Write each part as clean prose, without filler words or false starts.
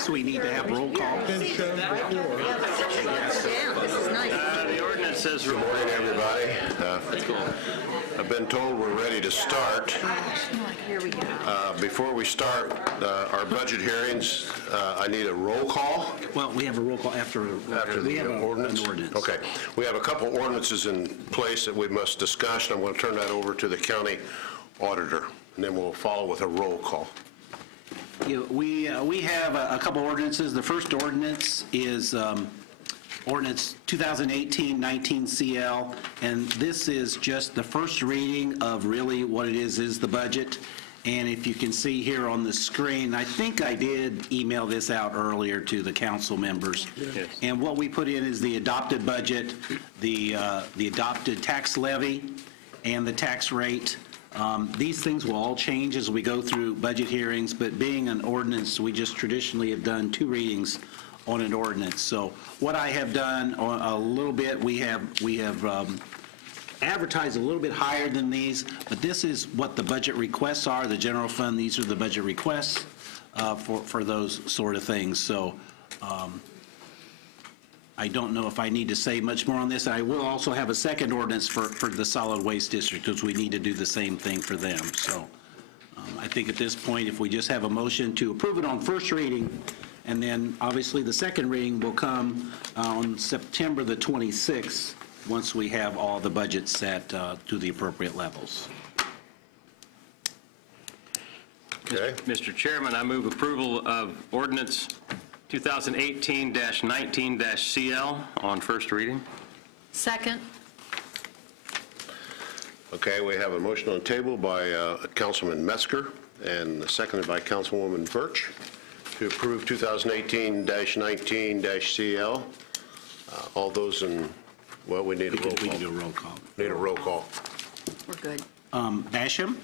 this we need to have roll call. The ordinance says Good morning, everybody. I've been told we're ready to start. Here we go. Before we start our budget hearings, I need a roll call. Well, we have a roll call after we have the ordinance. an ordinance. Okay. We have a couple ordinances in place that we must discuss, and I'm going to turn that over to the county auditor, and then we'll follow with a roll call. We have a couple ordinances. The first ordinance is ordinance 2018-19 CL, and this is just the first reading of really what it is the budget. And if you can see here on the screen, I think I did email this out earlier to the council members. Yes. And what we put in is the adopted budget, the adopted tax levy, and the tax rate. These things will all change as we go through budget hearings, but being an ordinance, we just traditionally have done two readings on an ordinance. So what I have done a little bit, we have advertised a little bit higher than these, but this is what the budget requests are. The general fund, these are the budget requests for those sort of things. So I don't know if I need to say much more on this. I will also have a second ordinance for the solid waste district, because we need to do the same thing for them. So I think at this point, if we just have a motion to approve it on first reading, and then obviously the second reading will come on September the 26th, once we have all the budgets set to the appropriate levels. Okay. Mr. Chairman, I move approval of ordinance 2018-19-CL on first reading. Second. Okay, we have a motion on the table by Councilman Metzger and seconded by Councilwoman Birch to approve 2018-19-CL. All those in, well, we need a roll We call. can do a roll call. Need a roll call. We're good. Basham,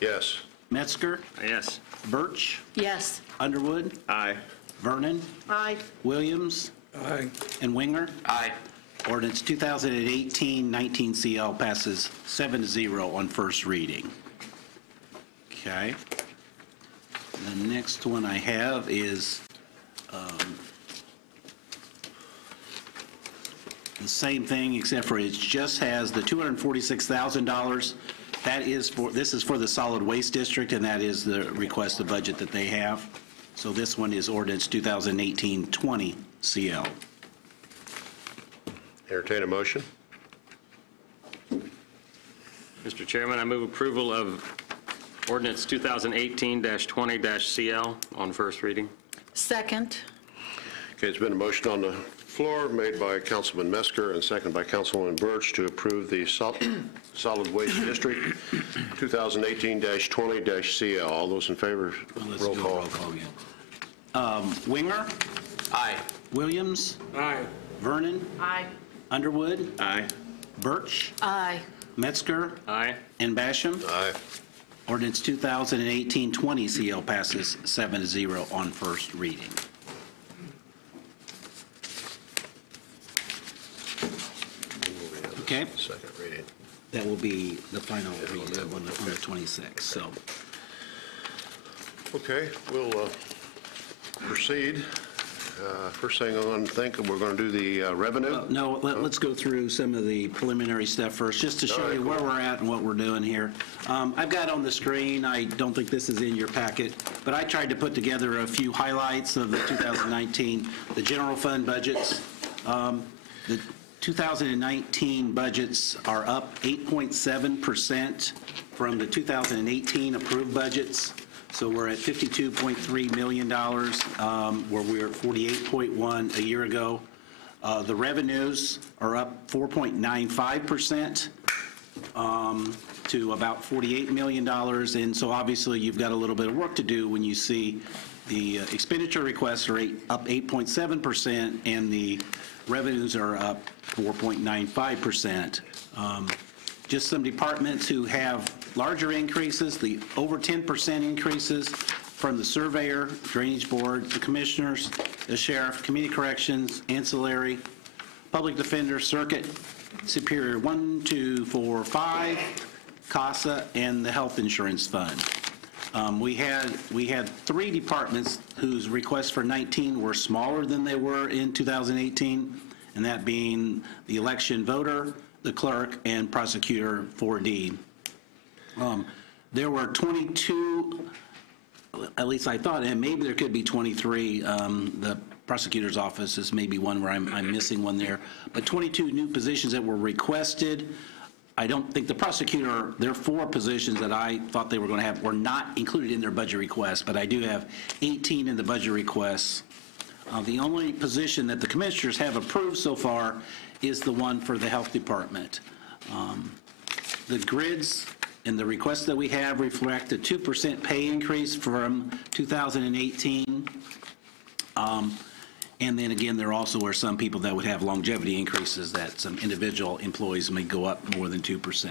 Yes. Metzger, Yes. Birch, Yes. Underwood, Aye. Vernon, Aye. Williams, Aye. and Winger. Aye. Ordinance 2018-19 CL passes 7-0 on first reading. Okay. The next one I have is the same thing, except for it just has the $246,000. This is for the solid waste district, and that is the requested budget that they have. So this one is ordinance 2018-20 CL. Entertain a motion. Mr. Chairman, I move approval of ordinance 2018-20-CL on first reading. Second. Okay, it's been a motion on the floor made by Councilman Metzger and seconded by Councilwoman Birch to approve the Solid Waste District 2018-20-CL. All those in favor, Let's roll do a call. roll call again. Winger, Aye. Williams, Aye. Vernon, Aye. Underwood, Aye. Birch, Aye. Metzger, Aye. and Basham. Aye. Ordinance 2018-20 CL passes 7-0 on first reading. Okay, Second reading. that will be the final reading on the 26th. So, Okay, we'll proceed. First thing I'm going to think, we're going to do the revenue. no, let's go through some of the preliminary stuff first, just to show you where we're at and what we're doing here. I've got on the screen, I don't think this is in your packet, but I tried to put together a few highlights of the 2019, the general fund budgets. The 2019 budgets are up 8.7% from the 2018 approved budgets. So we're at $52.3 million, where we were at 48.1 a year ago. The revenues are up 4.95% to about $48 million. And so obviously you've got a little bit of work to do when you see the expenditure requests are up 8.7% and the revenues are up 4.95%. Just some departments who have larger increases, the over 10% increases from the surveyor, drainage board, the commissioners, the sheriff, community corrections, ancillary, public defender, circuit, superior 1, 2, 4, 5, CASA, and the health insurance fund. We had three departments whose requests for 19 were smaller than they were in 2018, and that being the election voter, the clerk, and prosecutor 4D. There were 22, at least I thought, and maybe there could be 23. The prosecutor's office is maybe one where I'm missing one there, but 22 new positions that were requested. I don't think the prosecutor, there are 4 positions that I thought they were going to have were not included in their budget request, but I do have 18 in the budget requests. The only position that the commissioners have approved so far is the one for the health department. The grids and the requests that we have reflect a 2% pay increase from 2018. And then again, there also are some people that would have longevity increases that some individual employees may go up more than 2%.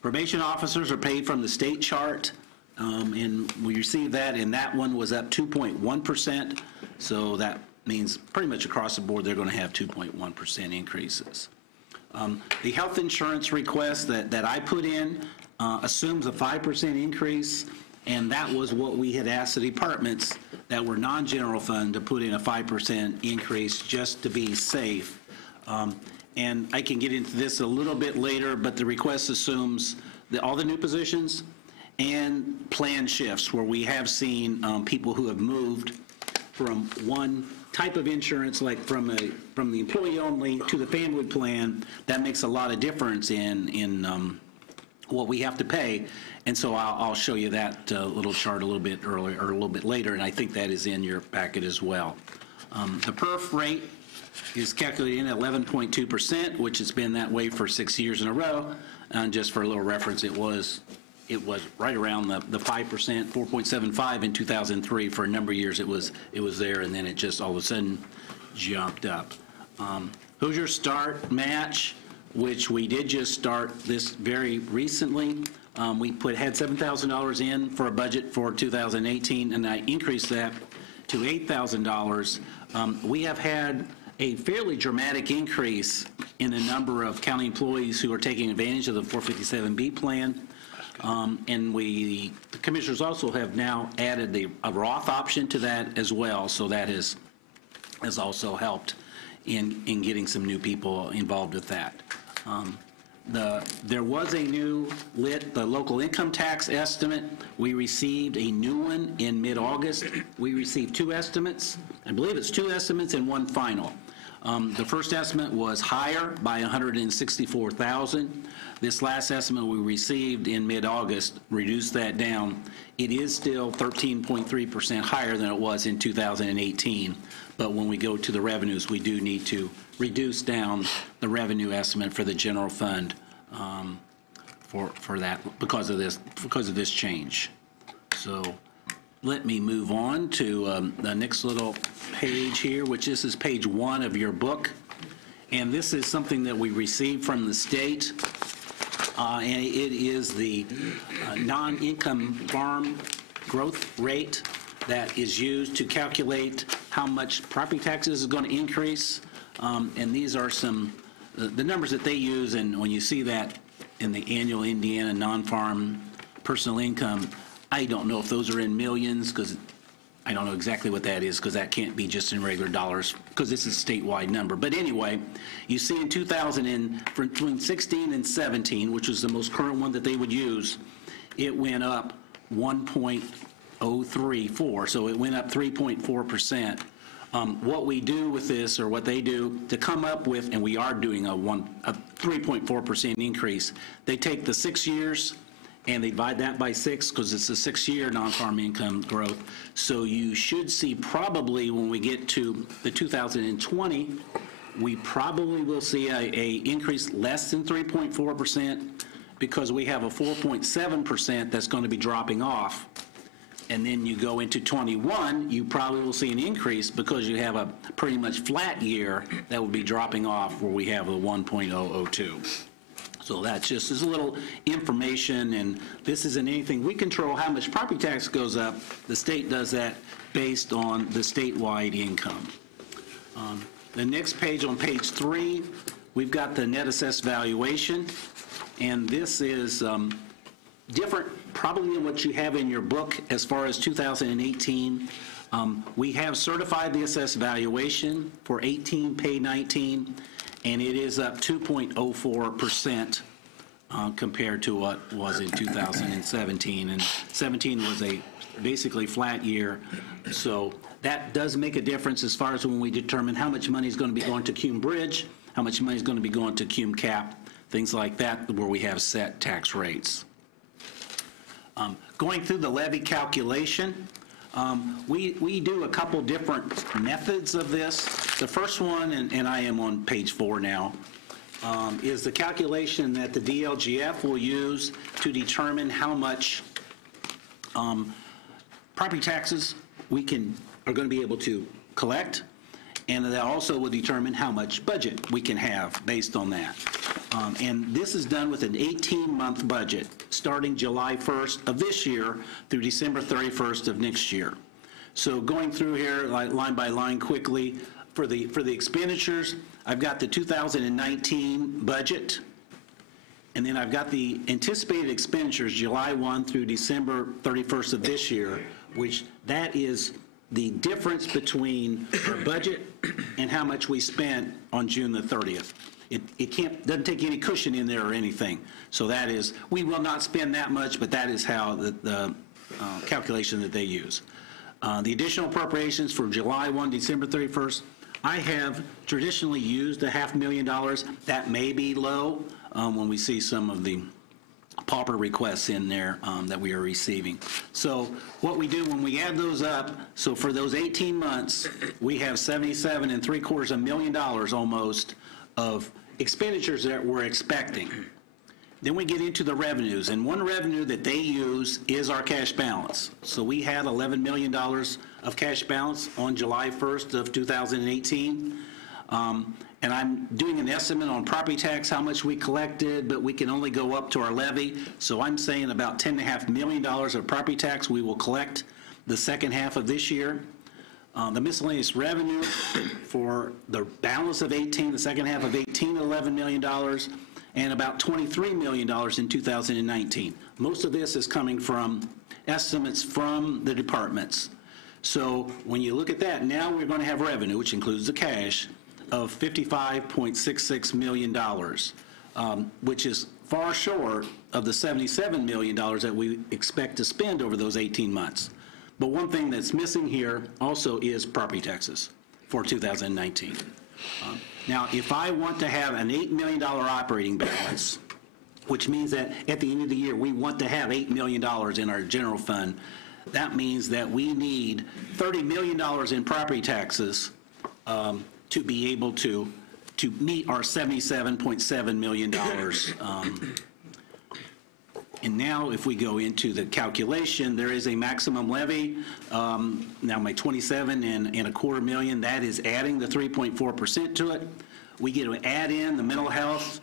Probation officers are paid from the state chart, and we received that, and that one was up 2.1%. So that means pretty much across the board they're going to have 2.1% increases. The health insurance request that I put in assumes a 5% increase, and that was what we had asked the departments that were non-general fund to put in a 5% increase just to be safe. And I can get into this a little bit later, but the request assumes that all the new positions and plan shifts where we have seen people who have moved from one type of insurance, like from the employee only to the family plan. That makes a lot of difference in what we have to pay. And so I'll show you that little chart a little bit earlier or a little bit later, and I think that is in your packet as well. The perf rate is calculated in at 11.2%, which has been that way for 6 years in a row. And just for a little reference, it was right around the 5%, 4.75 in 2003. For a number of years, it was there, and then it just all of a sudden jumped up. Hoosier Start Match, which we did just start this very recently. We had $7,000 in for a budget for 2018, and I increased that to $8,000. We have had a fairly dramatic increase in the number of county employees who are taking advantage of the 457B plan. And the commissioners also have now added a Roth option to that as well, so that has also helped in getting some new people involved with that. There was a new the local income tax estimate. We received a new one in mid-August. We received 2 estimates. I believe it's 2 estimates and 1 final. The first estimate was higher by $164,000. This last estimate we received in mid-August reduced that down. It is still 13.3% higher than it was in 2018. But when we go to the revenues, we do need to reduce down the revenue estimate for the general fund for that because of this change. So let me move on to the next little page here, which this is page 1 of your book. And this is something that we received from the state, and it is the non-income farm growth rate that is used to calculate how much property taxes is going to increase. And these are the numbers that they use, and when you see that in the annual Indiana non-farm personal income, I don't know if those are in millions, because I don't know exactly what that is, because that can't be just in regular dollars, because this is a statewide number. But anyway, you see in between 16 and 17, which was the most current one that they would use, it went up 1.034, so it went up 3.4%. What we do with this, or what they do to come up with, and we are doing a 3.4% increase, they take the 6 years and they divide that by 6, because it's a 6-year non-farm income growth. So you should see probably when we get to the 2020, we probably will see a increase less than 3.4%, because we have a 4.7% that's going to be dropping off. And then you go into 21, you probably will see an increase because you have a pretty much flat year that will be dropping off, where we have a 1.002. So that's just as a little information, and this isn't anything we control how much property tax goes up. The state does that based on the statewide income. The next page, on page 3, we've got the net assessed valuation, and this is different probably than what you have in your book as far as 2018. We have certified the assessed valuation for 18, pay 19, and it is up 2.04% compared to what was in 2017. And 17 was a basically flat year. So that does make a difference as far as when we determine how much money is going to be going to Cume Bridge, how much money is going to be going to Cume Cap, things like that, where we have set tax rates. Going through the levy calculation, we do a couple different methods of this. The first one, and I am on page 4 now, is the calculation that the DLGF will use to determine how much property taxes we are going to be able to collect, and that also will determine how much budget we can have based on that. And this is done with an 18-month budget, starting July 1st of this year through December 31st of next year. So going through here line by line quickly, for the expenditures, I've got the 2019 budget, and then I've got the anticipated expenditures July 1 through December 31st of this year, which that is the difference between our budget and how much we spent on June the 30th. It doesn't take any cushion in there or anything. So that is, we will not spend that much, but that is how the calculation that they use. The additional appropriations for July 1, December 31st, I have traditionally used $500,000. That may be low when we see some of the pauper requests in there that we are receiving. So what we do when we add those up, so for those 18 months, we have $77.75 million almost of expenditures that we're expecting. Then we get into the revenues, and one revenue that they use is our cash balance. So we had $11 million of cash balance on July 1st of 2018. And I'm doing an estimate on property tax, how much we collected, but we can only go up to our levy. So I'm saying about $10.5 million of property tax we will collect the second half of this year. The miscellaneous revenue for the balance of 18, the second half of 18, $11 million, and about $23 million in 2019. Most of this is coming from estimates from the departments. So when you look at that, now we're going to have revenue, which includes the cash, of $55.66 million, which is far short of the $77 million that we expect to spend over those 18 months. But one thing that's missing here also is property taxes for 2019. Now, if I want to have an $8 million operating balance, which means that at the end of the year we want to have $8 million in our general fund, that means that we need $30 million in property taxes to be able to meet our $77.7 million. And now if we go into the calculation, there is a maximum levy. Now my 27.25 million, that is adding the 3.4% to it. We get to add in the mental health,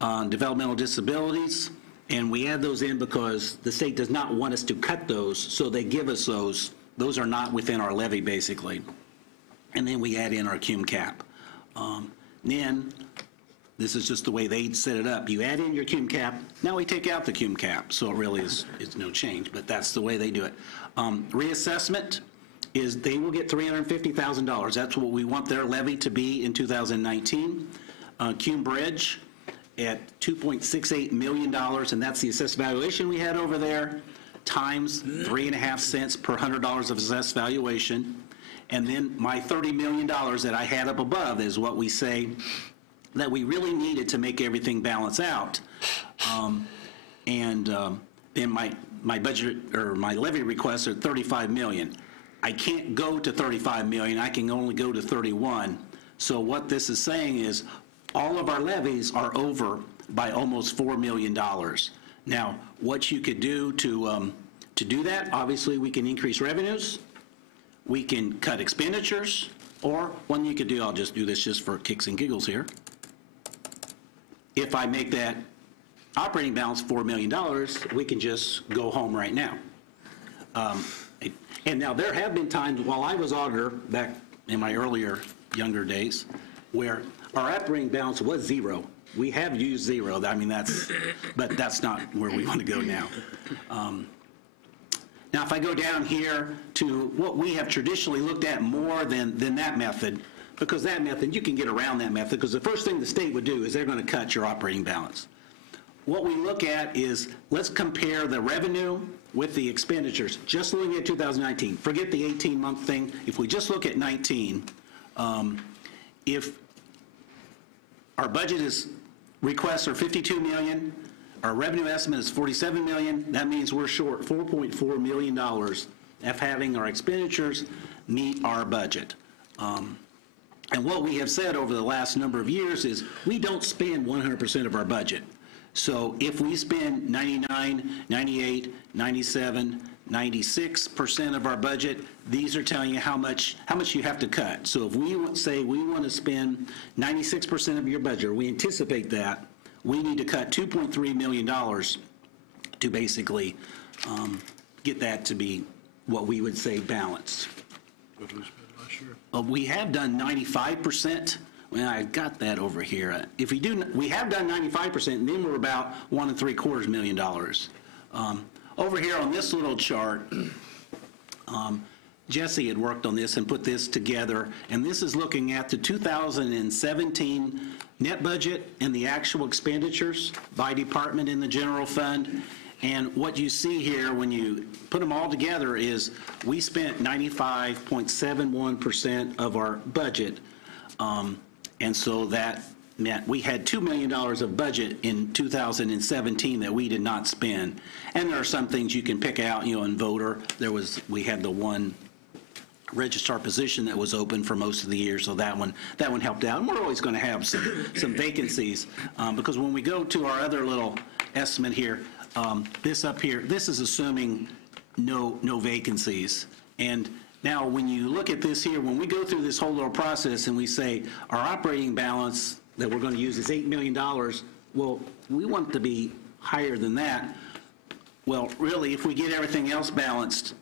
developmental disabilities, and we add those in because the state does not want us to cut those, so they give us those. Those are not within our levy, basically. And then we add in our Cume Cap. Then, this is just the way they set it up. You add in your Cume Cap, now we take out the Cume Cap, so it really is no change, but that's the way they do it. Reassessment is they will get $350,000. That's what we want their levy to be in 2019. Cume Bridge at $2.68 million, and that's the assessed valuation we had over there, times 3.5 cents per $100 of assessed valuation. And then my $30 million that I had up above is what we say that we really needed to make everything balance out. Then my budget, or my levy requests are $35 million. I can't go to $35 million, I can only go to 31. So what this is saying is all of our levies are over by almost $4 million. Now, what you could do to do that, obviously we can increase revenues, we can cut expenditures, or one you could do, I'll just do this just for kicks and giggles here. If I make that operating balance $4 million, we can just go home right now. And now there have been times while I was auditor back in my earlier, younger days, where our operating balance was zero. We have used zero. I mean, but that's not where we want to go now. Now, if I go down here to what we have traditionally looked at more than that method, because that method, you can get around that method, because the first thing the state would do is they're going to cut your operating balance. What we look at is, let's compare the revenue with the expenditures, just looking at 2019. Forget the 18-month thing. If we just look at 19, if our budget requests are $52 million, our revenue estimate is $47 million, that means we're short $4.4 million of having our expenditures meet our budget. And what we have said over the last number of years is we don't spend 100% of our budget. So if we spend 99, 98, 97, 96% of our budget, these are telling you how much you have to cut. So if we say we want to spend 96% of your budget, or we anticipate that, we need to cut $2.3 million to basically get that to be what we would say balanced. What did we spend last year? We have done 95%. Well, I got that over here. If we do, we have done 95%, and then we're about $1.75 million. Over here on this little chart, Jesse had worked on this and put this together, and this is looking at the 2017 net budget and the actual expenditures by department in the general fund. And what you see here when you put them all together is we spent 95.71% of our budget. And so that meant we had $2 million of budget in 2017 that we did not spend. And there are some things you can pick out, in voter. We had the one registrar position that was open for most of the year, so that one helped out. And we're always going to have some vacancies, because when we go to our other little estimate here, this up here, this is assuming no vacancies. And now, when you look at this here, when we go through this whole little process and we say our operating balance that we're going to use is $8 million, well, we want it to be higher than that. Well, really, if we get everything else balanced,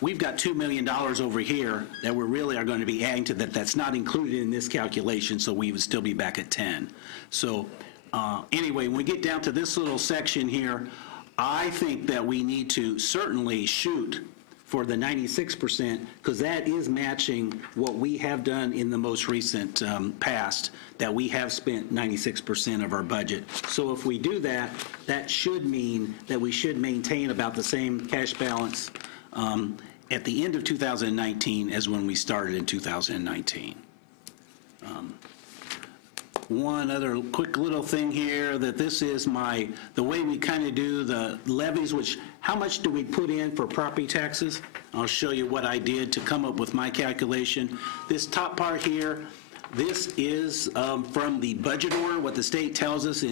we've got $2 million over here that we really are going to be adding to that. That's not included in this calculation, so we would still be back at 10. So anyway, when we get down to this little section here, I think that we need to certainly shoot for the 96%, because that is matching what we have done in the most recent past, that we have spent 96% of our budget. So if we do that, that should mean that we should maintain about the same cash balance at the end of 2019 as when we started in 2019. One other quick little thing here, that this is the way we kind of do the levies, which how much do we put in for property taxes? I'll show you what I did to come up with my calculation. This top part here, this is from the budget order, what the state tells us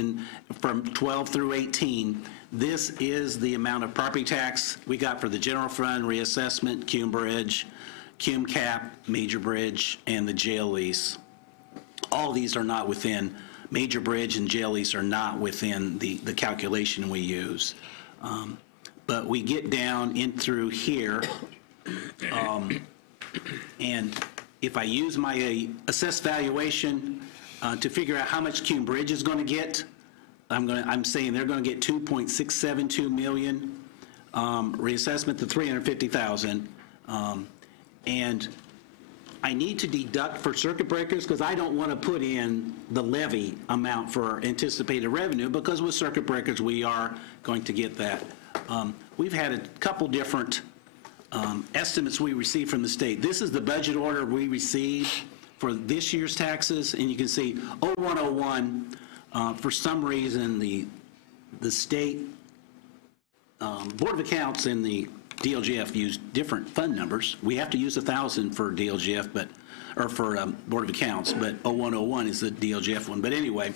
from 12 through 18. This is the amount of property tax we got for the general fund, reassessment, Cume Bridge, Cume Cap, Major Bridge, and the jail lease. All these are not within, Major Bridge and jail lease are not within the calculation we use. But we get down in through here, and if I use my assessed valuation to figure out how much Cume Bridge is going to get, I'm saying they're going to get $2.672 million, reassessment to $350,000, and I need to deduct for circuit breakers because I don't want to put in the levy amount for anticipated revenue, because with circuit breakers we are going to get that. We've had a couple different estimates we received from the state. This is the budget order we received for this year's taxes, and you can see 0101, for some reason the state Board of Accounts and the DLGF use different fund numbers. We have to use 1,000 for DLGF, or for Board of Accounts, but 0101 is the DLGF one. But anyway,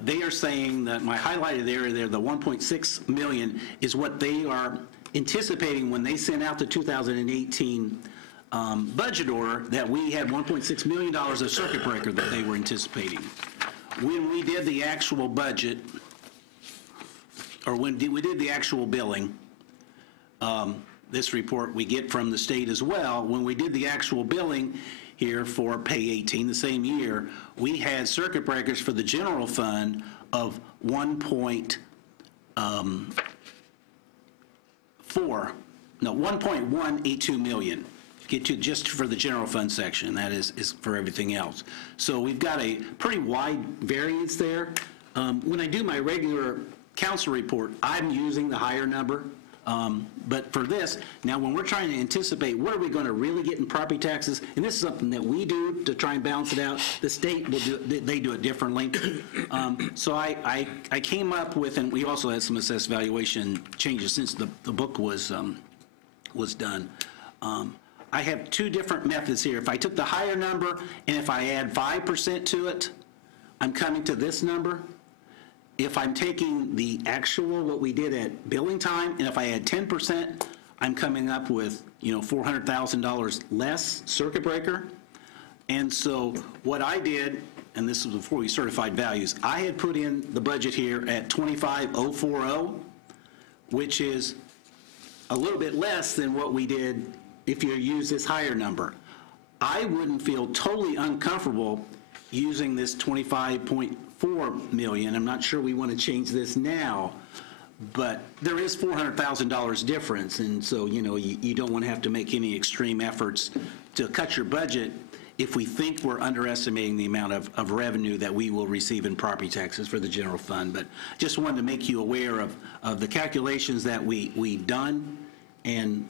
they are saying that my highlighted area there, the 1.6 million, is what they are anticipating when they sent out the 2018 budget order, that we had $1.6 million of circuit breaker that they were anticipating. When we did the actual budget, or when we did the actual billing, this report we get from the state as well, when we did the actual billing here for pay 18 the same year, we had circuit breakers for the general fund of 1.4 no, 1.182 million. Get to just for the general fund section, that is for everything else. So we've got a pretty wide variance there. When I do my regular council report, I'm using the higher number. But for this, now when we're trying to anticipate what are we going to really get in property taxes, and this is something that we do to try and balance it out, the state will do, they do it differently. So I came up with, and we also had some assessed valuation changes since the book was done. I have two different methods here. If I took the higher number and if I add 5% to it, I'm coming to this number. If I'm taking the actual, what we did at billing time, and if I add 10%, I'm coming up with, $400,000 less circuit breaker. And so what I did, and this was before we certified values, I had put in the budget here at 25,040, which is a little bit less than what we did if you use this higher number. I wouldn't feel totally uncomfortable using this 25.4 million. I'm not sure we want to change this now, but there is $400,000 difference, and so, you don't want to have to make any extreme efforts to cut your budget if we think we're underestimating the amount of revenue that we will receive in property taxes for the general fund. But just wanted to make you aware of the calculations that we done, and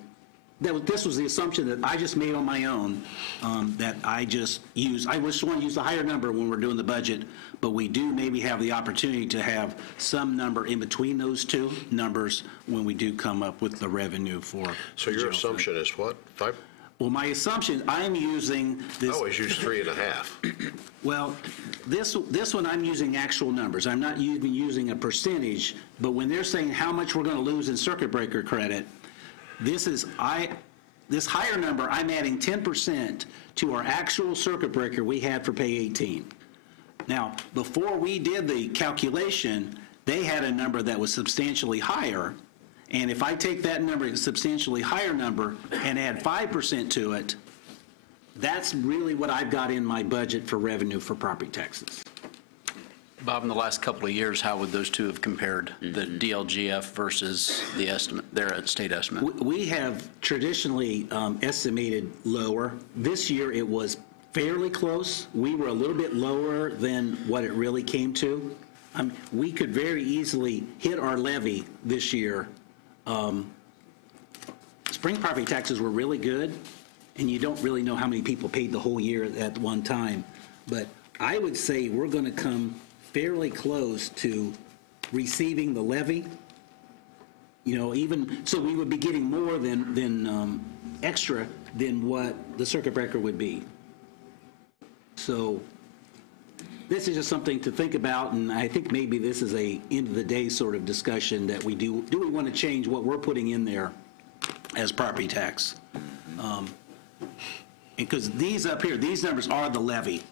this was the assumption that I just made on my own, that I just want to use the higher number when we're doing the budget, but we do maybe have the opportunity to have some number in between those two numbers when we do come up with the revenue for. So your assumption is what, 5? Well, my assumption, I'm using this. I always use 3.5. Well, this one I'm using actual numbers. I'm not even using a percentage, but when they're saying how much we're going to lose in circuit breaker credit, this higher number, I'm adding 10% to our actual circuit breaker we had for pay 18. Now, before we did the calculation, they had a number that was substantially higher, and if I take that number, substantially higher number, and add 5% to it, that's really what I've got in my budget for revenue for property taxes. Bob, in the last couple of years, how would those two have compared, the DLGF versus the estimate, their state estimate? We have traditionally estimated lower. This year, it was fairly close. We were a little bit lower than what it really came to. We could very easily hit our levy this year. Spring property taxes were really good, and you don't really know how many people paid the whole year at one time. But I would say we're going to come fairly close to receiving the levy. Even so, we would be getting more than extra than what the circuit breaker would be. So this is just something to think about, and I think maybe this is a end of the day sort of discussion that we do we want to change what we're putting in there as property tax? Because these up here, these numbers are the levy.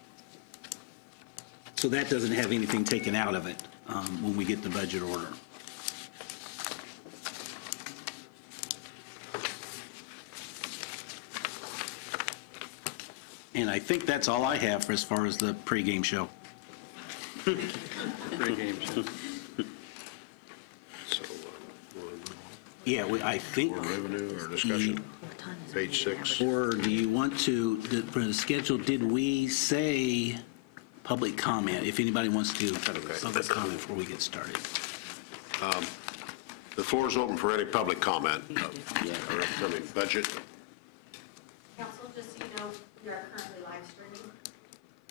So that doesn't have anything taken out of it when we get the budget order. And I think that's all I have for as far as the pregame show. Pre-game show. So, Yeah, I think, more revenue or discussion? Page 6. or do you want to, for the schedule, did we say public comment? If anybody wants to do public comment before we get started. The floor is open for any public comment of our upcoming budget. Council, just so you know, we are currently live streaming.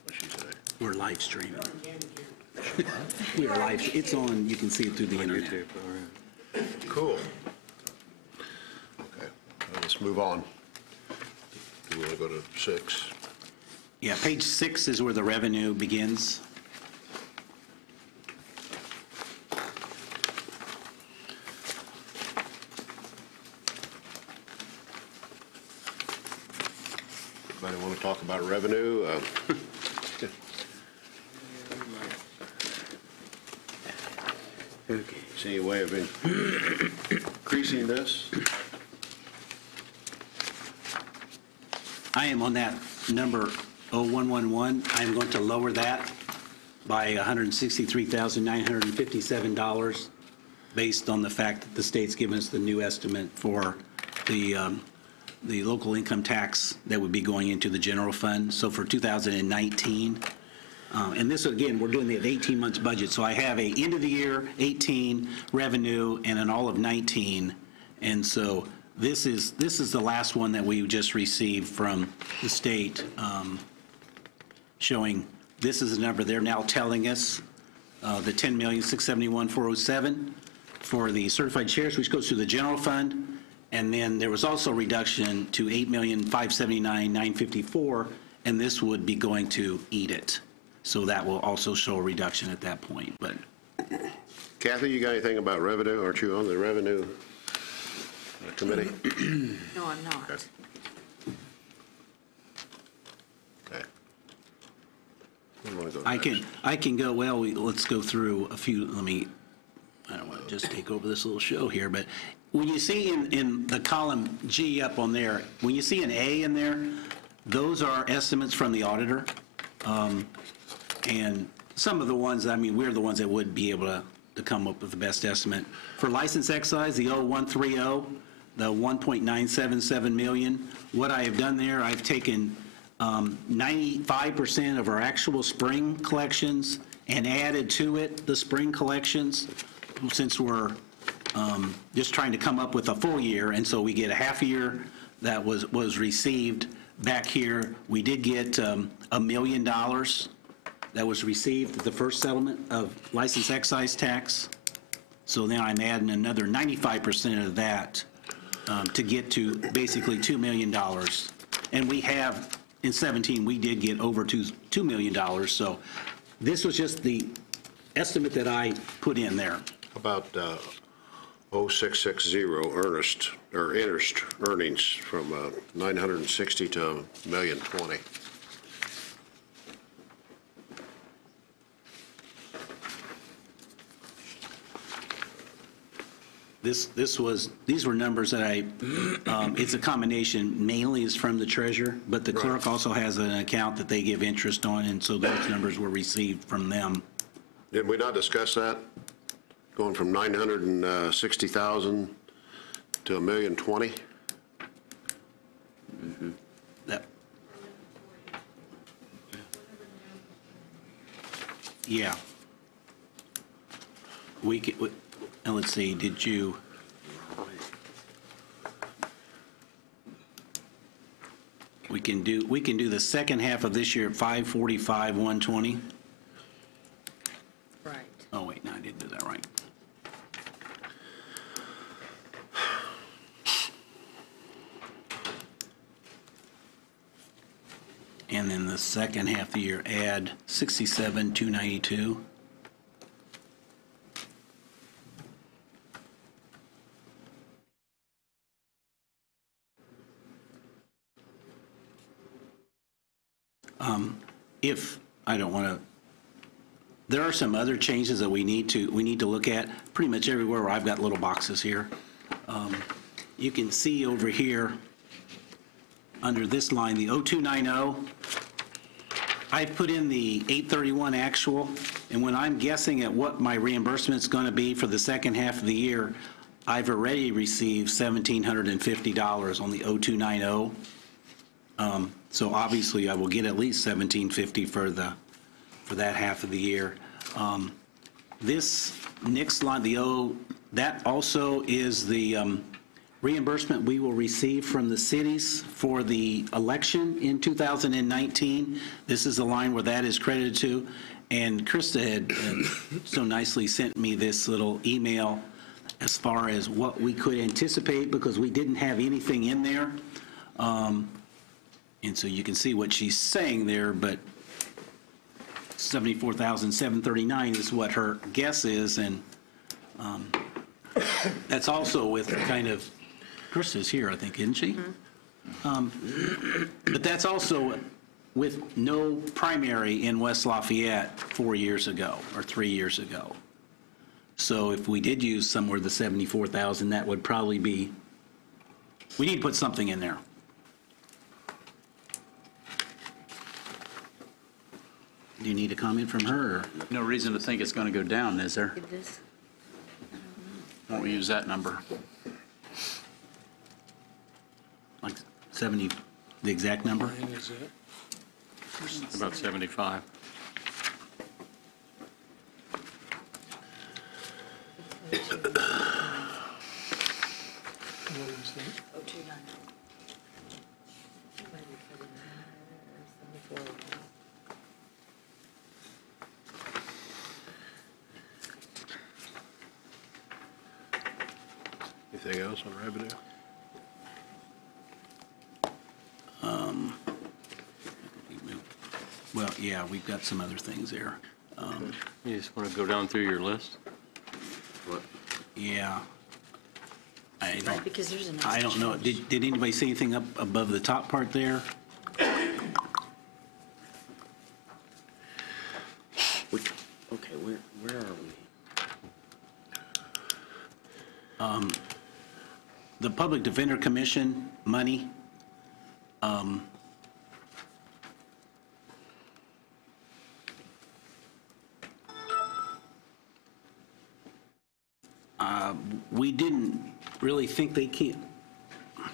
What'd she say? We're live streaming. We are live, it's on, you can see it through the internet. YouTube, all right. Cool. Okay, let's move on. Do we want to go to 6? Yeah, page 6 is where the revenue begins. Anybody want to talk about revenue? See any way of increasing this? I am on that number 0111. I am going to lower that by $163,957 based on the fact that the state's given us the new estimate for the local income tax that would be going into the general fund. So for 2019, and this, again, we're doing the 18 months budget, so I have a end of the year 18 revenue and an all of 19. And so this is the last one that we just received from the state, showing this is the number they're now telling us, the $10,671,407 for the certified shares, which goes to the general fund. And then there was also a reduction to $8,579,954, and this would be going to eat it. So that will also show a reduction at that point. But Kathy, you got anything about revenue? Aren't you on the revenue committee? No, I'm not. Okay. You wanna go I next? can go, well, let's go through a few, I don't want to just take over this little show here, but when you see in the column G up on there, when you see an A in there, those are estimates from the auditor. And some of the ones, we're the ones that would be able to come up with the best estimate. For license excise, the 0130, the 1.977 million, what I have done there, I've taken 95% of our actual spring collections and added to it the spring collections, since we're just trying to come up with a full year, and so we get a half year that was received back here. We did get $1 million that was received at the first settlement of license excise tax. So then I'm adding another 95% of that to get to basically $2 million. And we have, in 17, we did get over $2 million. So this was just the estimate that I put in there. About 0660 interest earnings from 960 to $1,020,000. These were numbers that it's a combination, mainly is from the treasurer, but the clerk also has an account that they give interest on, and so those numbers were received from them. Did we not discuss that? Going from 960,000 to $1,020,000? That- Yeah. And let's see, did you? We can do the second half of this year at 545, 120. Right. Oh, wait, no, I didn't do that right. And then the second half of the year, add 67, 292. If, I don't want to, there are some other changes that we need to look at, pretty much everywhere where I've got little boxes here. You can see over here, under this line, the 0290, I put in the 831 actual, and when I'm guessing at what my reimbursement's going to be for the second half of the year, I've already received $1,750 on the 0290. So obviously, I will get at least $1,750 for that half of the year. This next line, that also is the reimbursement we will receive from the cities for the election in 2019. This is the line where that is credited to. And Krista had so nicely sent me this little email as far as what we could anticipate, because we didn't have anything in there. And so you can see what she's saying there, but $74,739 is what her guess is, and that's also with kind of, Krista's here, I think, isn't she? But that's also with no primary in West Lafayette 4 years ago or 3 years ago. So if we did use somewhere the 74,000, that would probably be, we need to put something in there. Do you need a comment from her? Or? No reason to think it's going to go down, is there? Did this? Won't we use that number? 70, the exact number? Mine is it. About 75. What was that? Anything else on revenue? Well, yeah, we've got some other things there. You just want to go down through your list? Yeah. I Right, don't, because there's a nice I don't know. change. Did anybody see anything up above the top part there? Okay, where are we? The Public Defender Commission money, we didn't really think they can.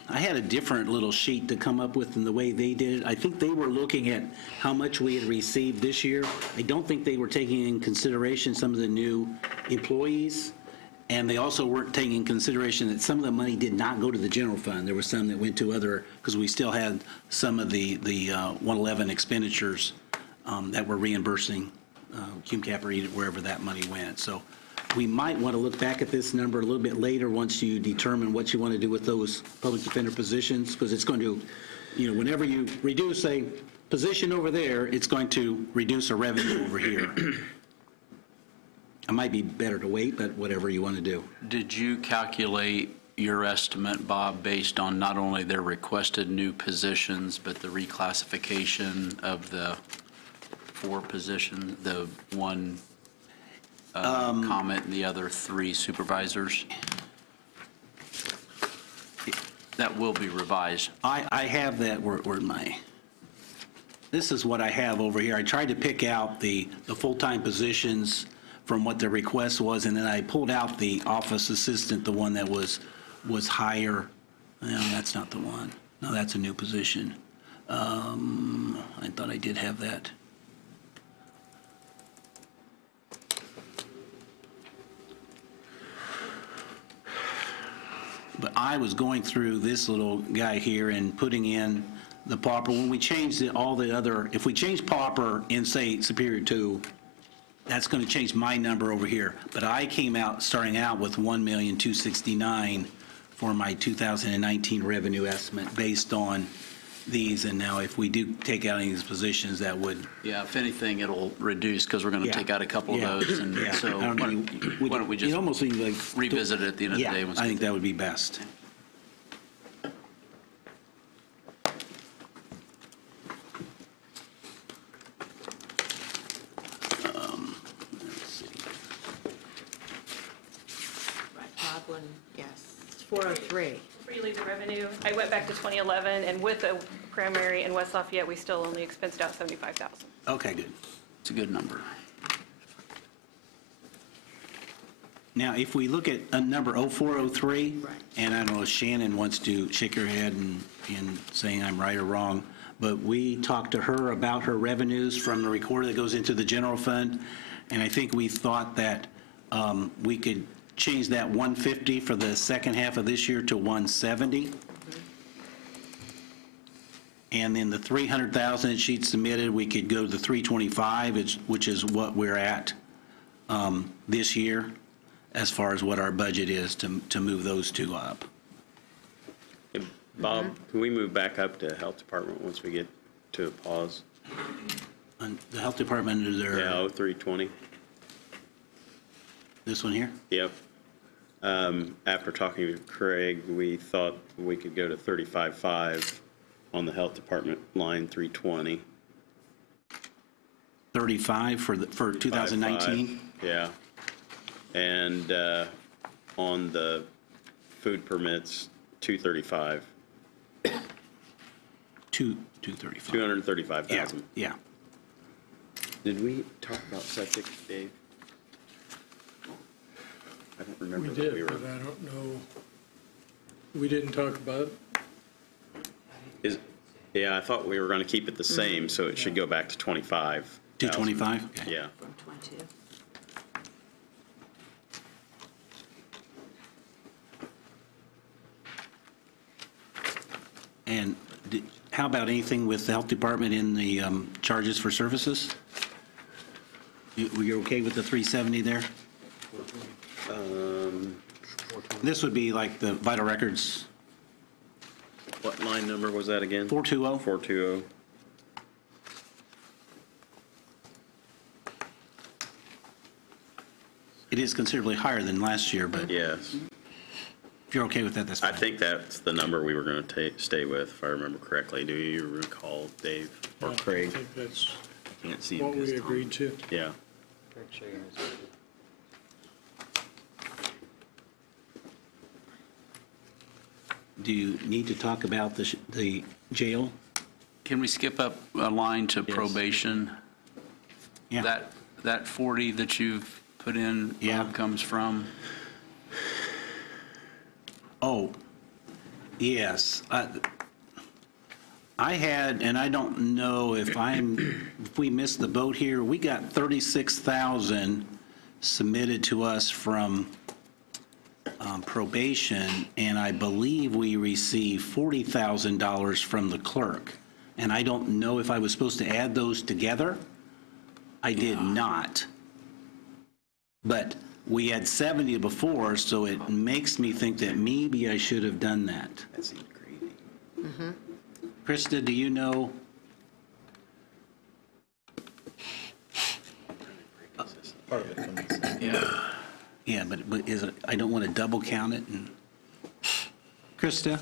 I had a different little sheet to come up with than the way they did it. I think they were looking at how much we had received this year. I don't think they were taking in consideration some of the new employees. And they also weren't taking in consideration that some of the money did not go to the general fund. There was some that went to other, because we still had some of the 111 expenditures that were reimbursing CUMCAP or wherever that money went. So we might want to look back at this number a little bit later once you determine what you want to do with those public defender positions, because it's going to, whenever you reduce a position over there, it's going to reduce a revenue over here. It might be better to wait, but whatever you want to do. Did you calculate your estimate, Bob, based on not only their requested new positions, but the reclassification of the 4 positions, the 1 comment and the other 3 supervisors? That will be revised. I have that, where my, this is what I have over here. I tried to pick out the full-time positions from what the request was, and then I pulled out the office assistant, the one that was higher. No, that's not the one. No, that's a new position. I thought I did have that. But I was going through this little guy here and putting in the pauper. When we changed all the other, if we change pauper in, say, Superior 2, that's going to change my number over here. But I came out, starting out with $1,269,000 for my 2019 revenue estimate based on these. And now if we do take out any of these positions, that would. Yeah, if anything, it'll reduce because we're going to Yeah. take out a couple of Yeah. those. And Yeah. so I don't why know, why don't we it just almost seems like revisit it at the end of the day? Yeah, once I we think that would be best. Let's see. Boblin, yes. It's 403. Before you leave the revenue, I went back to 2011, and with a primary in West Lafayette, we still only expensed out $75,000. Okay, good. It's a good number. Now, if we look at number 0403, Right. and I don't know if Shannon wants to shake her head and saying I'm right or wrong, but we talked to her about her revenues from the recorder that goes into the general fund, and I think we thought that we could change that 150 for the second half of this year to 170. And then the 300,000 that she'd submitted, we could go to 325, which is what we're at this year, as far as what our budget is to move those 2 up. Hey, Bob, can we move back up to Health Department once we get to a pause? And the health department is there, Yeah, 0320. this one here? Yep. After talking to Craig, we thought we could go to 35.5 on the Health Department line 320. 35 for 2019? Yeah. And on the food permits, 235, 235. 235,000. Yeah. Did we talk about septic, Dave? I don't remember. We what did, were- but I don't know. We didn't talk about, Yeah, I thought we were going to keep it the same, so it should go back to 25. 225? Okay. Yeah. From 22. And how about anything with the health department in the charges for services? Were you okay with the 370 there? This would be like the vital records, What line number was that again? 420. 420. It is considerably higher than last year, but Yes. if you're okay with that, that's I fine. think that's the number we were going to stay with, if I remember correctly. Do you recall, Dave or I Craig? think that's I can't see him what 'cause we Tom- agreed to. Yeah. Do you need to talk about the jail? Can we skip up a line to probation? Yeah. That 40 that you've put in, Yeah. Bob, comes from? Oh, yes. I had, and I don't know if we missed the boat here, we got 36,000 submitted to us from probation, and I believe we received $40,000 from the clerk. And I don't know if I was supposed to add those together. I did not. But we had 70 before, so it makes me think that maybe I should have done that. That seemed crazy. Krista, do you know? Yeah, but is it, I don't want to double count it. And Krista,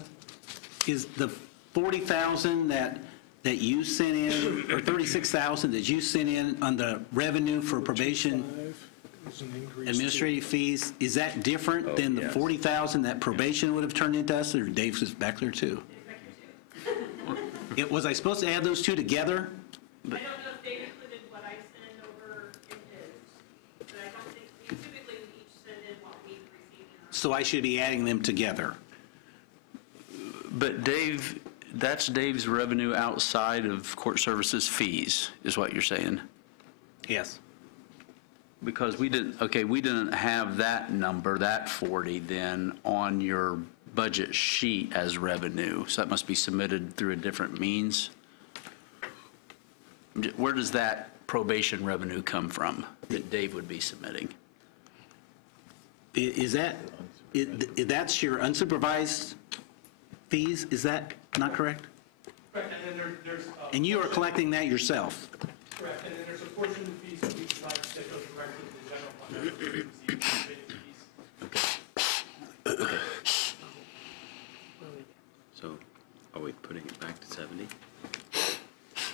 is the 40,000 that you sent in, or 36,000 that you sent in on the revenue for probation 5 is an increase. administrative fees, is that different than the yes. 40,000 that probation would have turned into us, or Dave's is back there too? Was I supposed to add those two together? I don't know if Dave included what I send over in his, but I don't think, typically we each send in what we've received in our. So I should be adding them together? But Dave, that's Dave's revenue outside of court services fees, is what you're saying? Yes. Because we didn't have that number, that 40 then, on your budget sheet as revenue, so that must be submitted through a different means. Where does that probation revenue come from that Dave would be submitting? Is that, that's your unsupervised fees? Is that not correct? Correct, and then there's. And you are collecting that yourself? Correct, and then there's a portion of the fees that we provide that goes directly to the general fund. That's where we receive the fees. So are we putting it back to 70?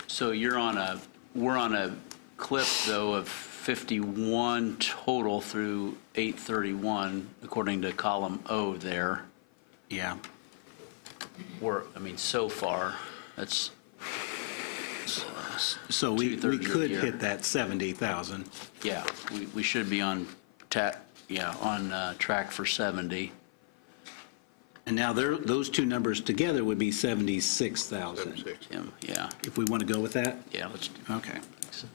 So we're on a clip, though, of 51 total through 8/31, according to column O there. Yeah. So far, that's, So we Two-thirds of the could year. hit that 70,000. yeah, we should be on track for 70. And now those two numbers together would be 76,000. 76. Yeah, If we want to go with that? yeah, let's, Okay.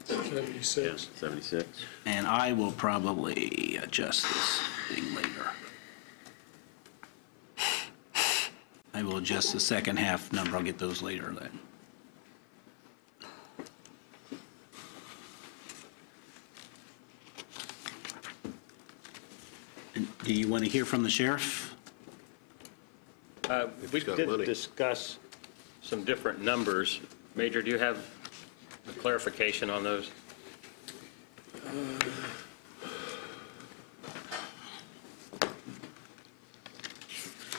76. 76. And I will probably adjust this thing later. I will adjust the second half number. I'll get those later then. And do you want to hear from the sheriff? We got did money. discuss some different numbers. Major, do you have a clarification on those?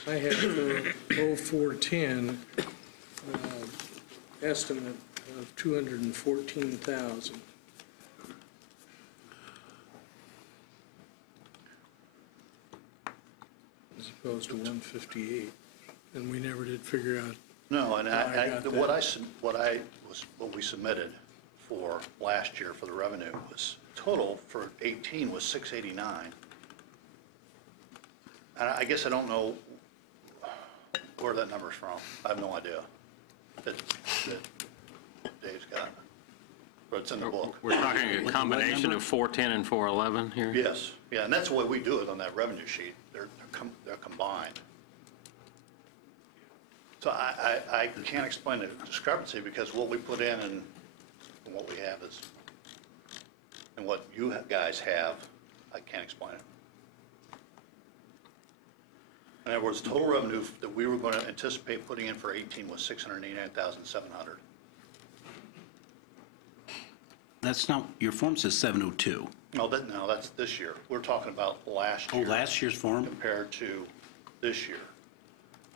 I had for 0410 estimate of 214,000. As opposed to 158. And we never did figure out. No, and I got that. what we submitted for last year for the revenue was, total for 18 was 689. And I guess I don't know where that number's from. I have no idea. that Dave's got, or it's in the book. We're talking a combination of 410 and 411 here? Yes, yeah, and that's the way we do it on that revenue sheet. They're combined. So I can't explain the discrepancy because what we put in and what we have is, and what you guys have, I can't explain it. In other words, total revenue that we were going to anticipate putting in for 18 was 689,700. That's not, your form says 702. No, that's this year. We're talking about last Oh, year. last year's form? Compared to this year.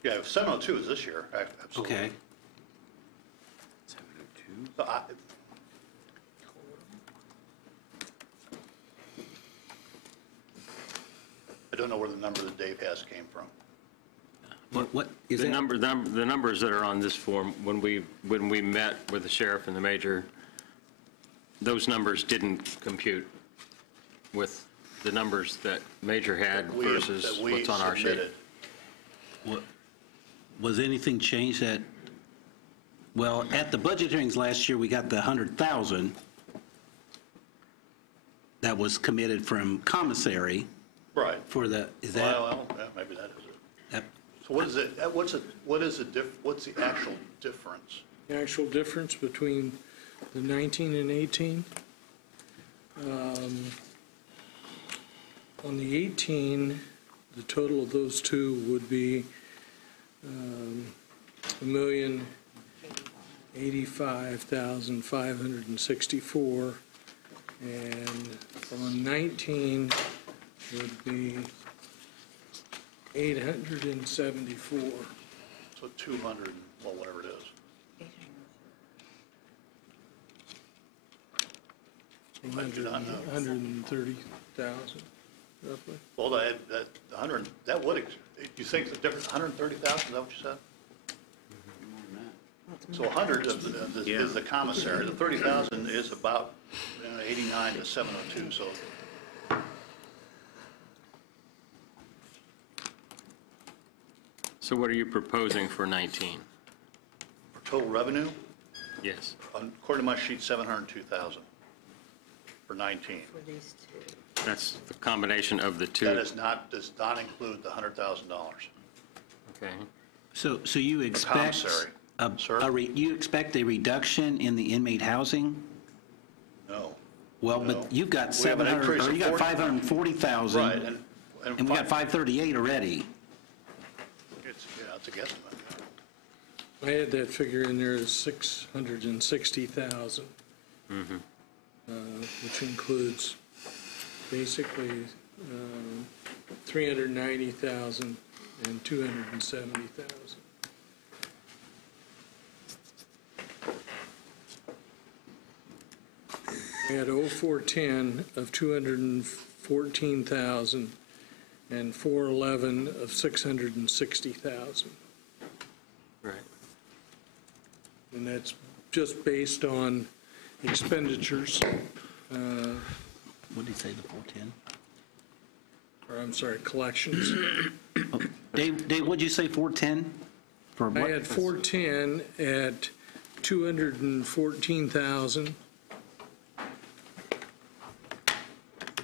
Yeah, 702 is this year, absolutely. Okay. So I don't know where the number that Dave has came from. What is The that? the numbers that are on this form, when we met with the sheriff and the major, those numbers didn't compute with the numbers that major had That we versus what's on our sheet. submitted. Was anything changed at, well, at the budget hearings last year, we got the 100,000 that was committed from commissary Right. for the, is that? Well, yeah, maybe that is it. that- So what's the actual difference? The actual difference between the 19 and 18? On the 18, the total of those two would be $1,085,564, and on 19 would be 874. So 200, well, whatever it is. I do not know. 130,000, roughly. Well, that 100, that would, you think the difference, 130,000, is that what you said? So 100 is the commissary, the 30,000 is about 89 to 702, so. So what are you proposing for 19? For total revenue, Yes. according to my sheet, 702,000 for 19. For these two. That's the combination of the two. That does not include the $100,000. Okay. So you expect, commissary. Sir? you expect a reduction in the inmate housing? No. Well, No. but you've got We have an 700, increase or of you got 40 540,000. Right, And we got 538 already. It's a guesstimate. I had that figure in there as 660,000, which includes basically 390,000 and 270,000. We had 0410 of 214,000 and 411 of 660,000. Right. And that's just based on expenditures, What did he say, the 410? or I'm sorry, collections. Dave, what'd you say, 410? For I what? had 410 at 214,000.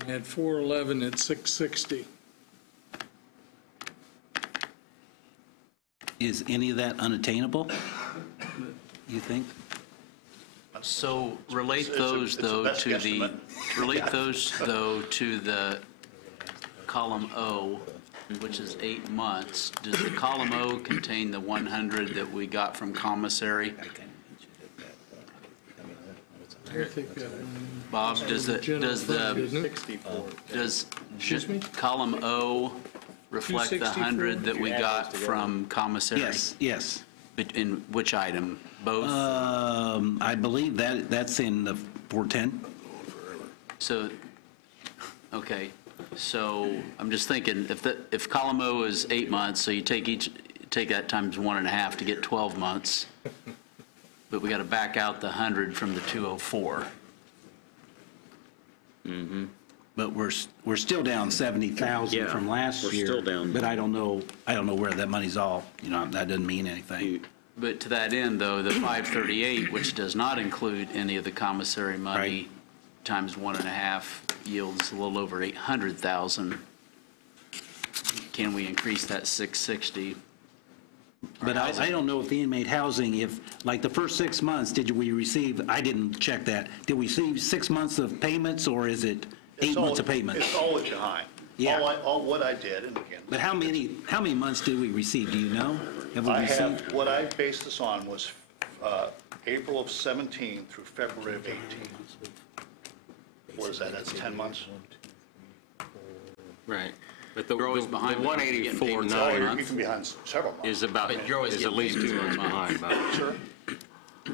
I had 411 at 660. Is any of that unattainable, you think? So relate It's a- those, it's a though, best to the, guesstimate. relate those, though, to the column O, which is 8 months. Does the column O contain the 100 that we got from commissary? I think, Bob, does the, general fund, isn't it? does Excuse me? column O reflect the 100 that we got from commissary? Yes, yes. In which item? Both? I believe that's in the 410. So, okay, so I'm just thinking, if column O is 8 months, so you take that times 1.5 to get 12 months, but we got to back out the 100 from the 204. But we're still down 70,000 Yeah, from last we're year. still down. But I don't know where that money's all, that doesn't mean anything. But to that end, though, the 538, which does not include any of the commissary money, Right. times 1.5 yields a little over 800,000. Can we increase that 660? But I don't know if the inmate housing, if, like the first 6 months, did we receive, I didn't check that, did we receive 6 months of payments, or is it 8 months of payments? It's always behind. Yeah. All what I did, and again. But how many months did we receive, do you know? Have we I received? have, what I based this on was April of 17 through February of 18. What is that, that's 10 months? Right. But the You're always behind, the but aren't you getting paid 184.9 month? You can be behind several months. is about, But you're always is at getting least paid 2 months every month. behind. About. Sure.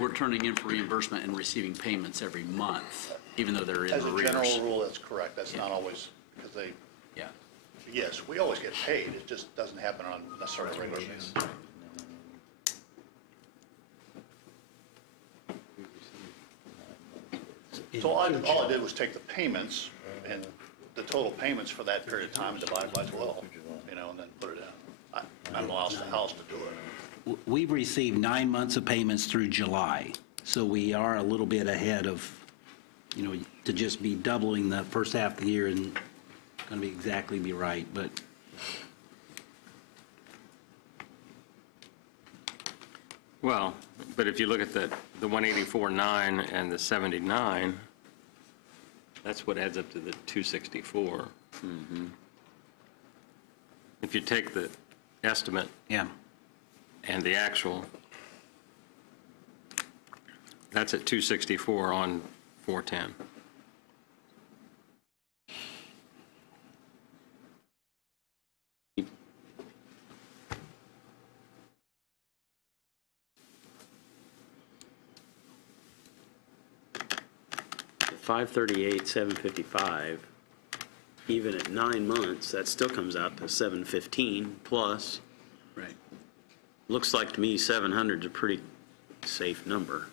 We're turning in for reimbursement and receiving payments every month, even though they're in As a arrears. general rule, that's correct. That's not always, because they, Yeah. yes, we always get paid. It just doesn't happen on necessarily a regular basis. So all I did was take the payments and the total payments for that period of time and divide by 12, and then put it in. I'm lost the house to do it. We've received 9 months of payments through July, so we are a little bit ahead of, to just be doubling the first half of the year and going to be exactly be right, but Well, but if you look at the 184.9 and the 79, that's what adds up to the 264. If you take the estimate yeah. and the actual, that's at 264 on 410. $538,755, even at 9 months, that still comes out to $715 plus. Right. Looks like to me 700 is a pretty safe number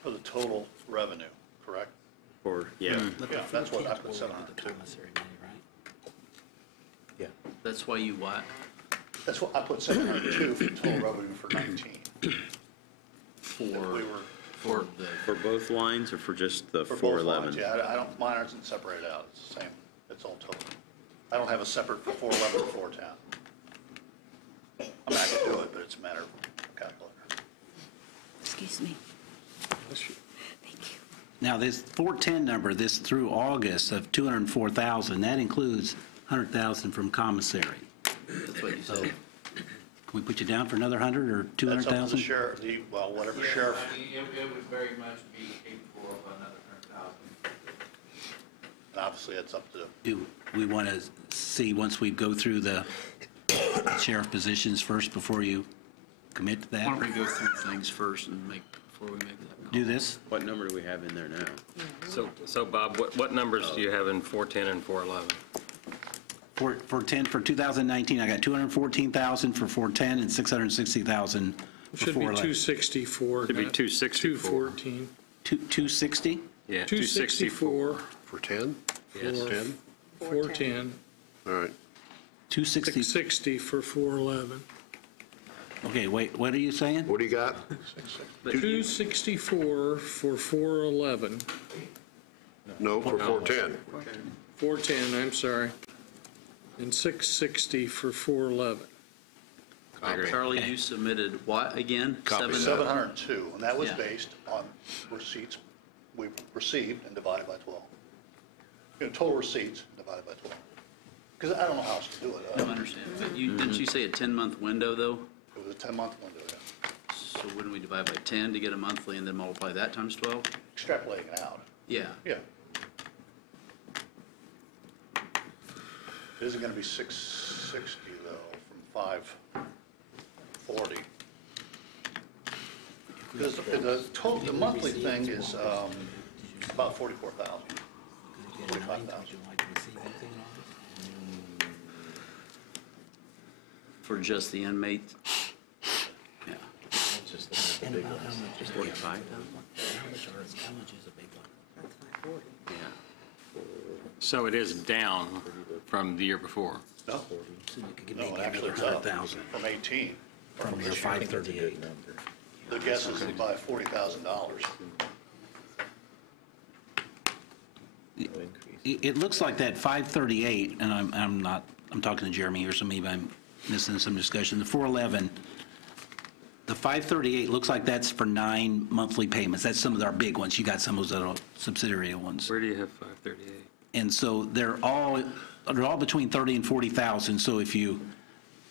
For the total revenue, correct? for, yeah. Yeah, that's what I put 700 to. That's why you what? That's what I put 702 for total revenue for 19. For, We were, for the, For both lines or for just the for both 411? lines, yeah, I don't, mine isn't separated out, it's the same, it's all total. I don't have a separate for 411 or 410. I mean, I can do it, but it's a matter of calculator. Excuse me. Thank you. Now, this 410 number, this through August of 204,000, that includes 100,000 from commissary. that's what you So, said. can we put you down for another 100 or That's up to 200,000? the sheriff, well, whatever sheriff, I mean, it would very much be capable of another 100,000. and obviously it's up to, Do we want to see, once we go through the sheriff positions first before you commit to Why don't we that? go through things first and before we make that call? Do this? What number do we have in there now? So Bob, what numbers do you have in 410 and 411? For 10, for 2019, I got 214,000 for 410 and 660,000 for Should be 411. 264. Should be not 264. 214. 260? Yeah, 264 For 10? Yes. 10? 410, All right. 260, 660 for 411. okay, wait, what are you saying? What do you got? 264 for 411. No, for 410. 410, I'm sorry. And 660 for 411. Charlie, you submitted what again? Copy. 702, and that was Yeah. based on receipts we received and divided by 12. Total receipts divided by 12. Because I don't know how else to do it. I don't understand. But didn't you say a 10-month window, though? It was a 10-month window, yeah. So wouldn't we divide by 10 to get a monthly and then multiply that times 12? Extrapolating it out, Yeah. yeah. It isn't going to be 660, though, from 540. Because the total, the monthly thing is about 44,000, 45,000. For just the inmates? Yeah. 45,000? That's 540. Yeah. So it is down from the year before. No, So you could no, make actually another it's up 100,000. from 18, from your 538. The guess is by $40,000. It looks like that 538, and I'm talking to Jeremy here, so maybe I'm missing some discussion. The 411, the 538 looks like that's for 9 monthly payments. That's some of our big ones. You got some of those little subsidiary ones. Where do you have 538? And so they're all between 30 and 40,000. So if you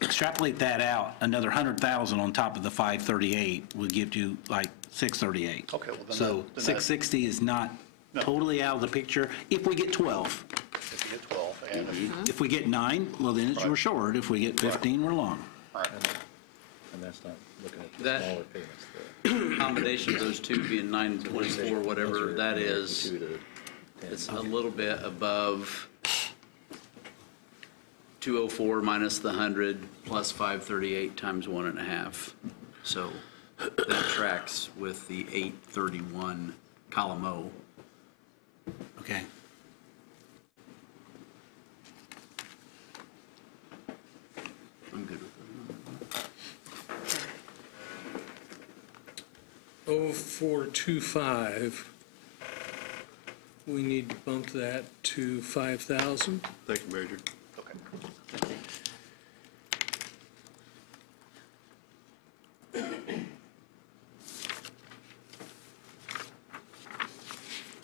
extrapolate that out, another 100,000 on top of the 538 would give you like 638. Okay, well, then So that- 660 is not No. totally out of the picture if we get 12. If you get 12, and If we get 9, well, then we're short. If we get 15, we're long. all right. And that's not looking at the That- smaller payments there. Combination of those two being 924, whatever that is, 2 to 10. it's a little bit above 204 minus the 100 plus 538 times 1.5. So that tracks with the 831 column O. Okay. I'm good with that. 0425, we need to bump that to 5,000. Thank you, Major. Okay.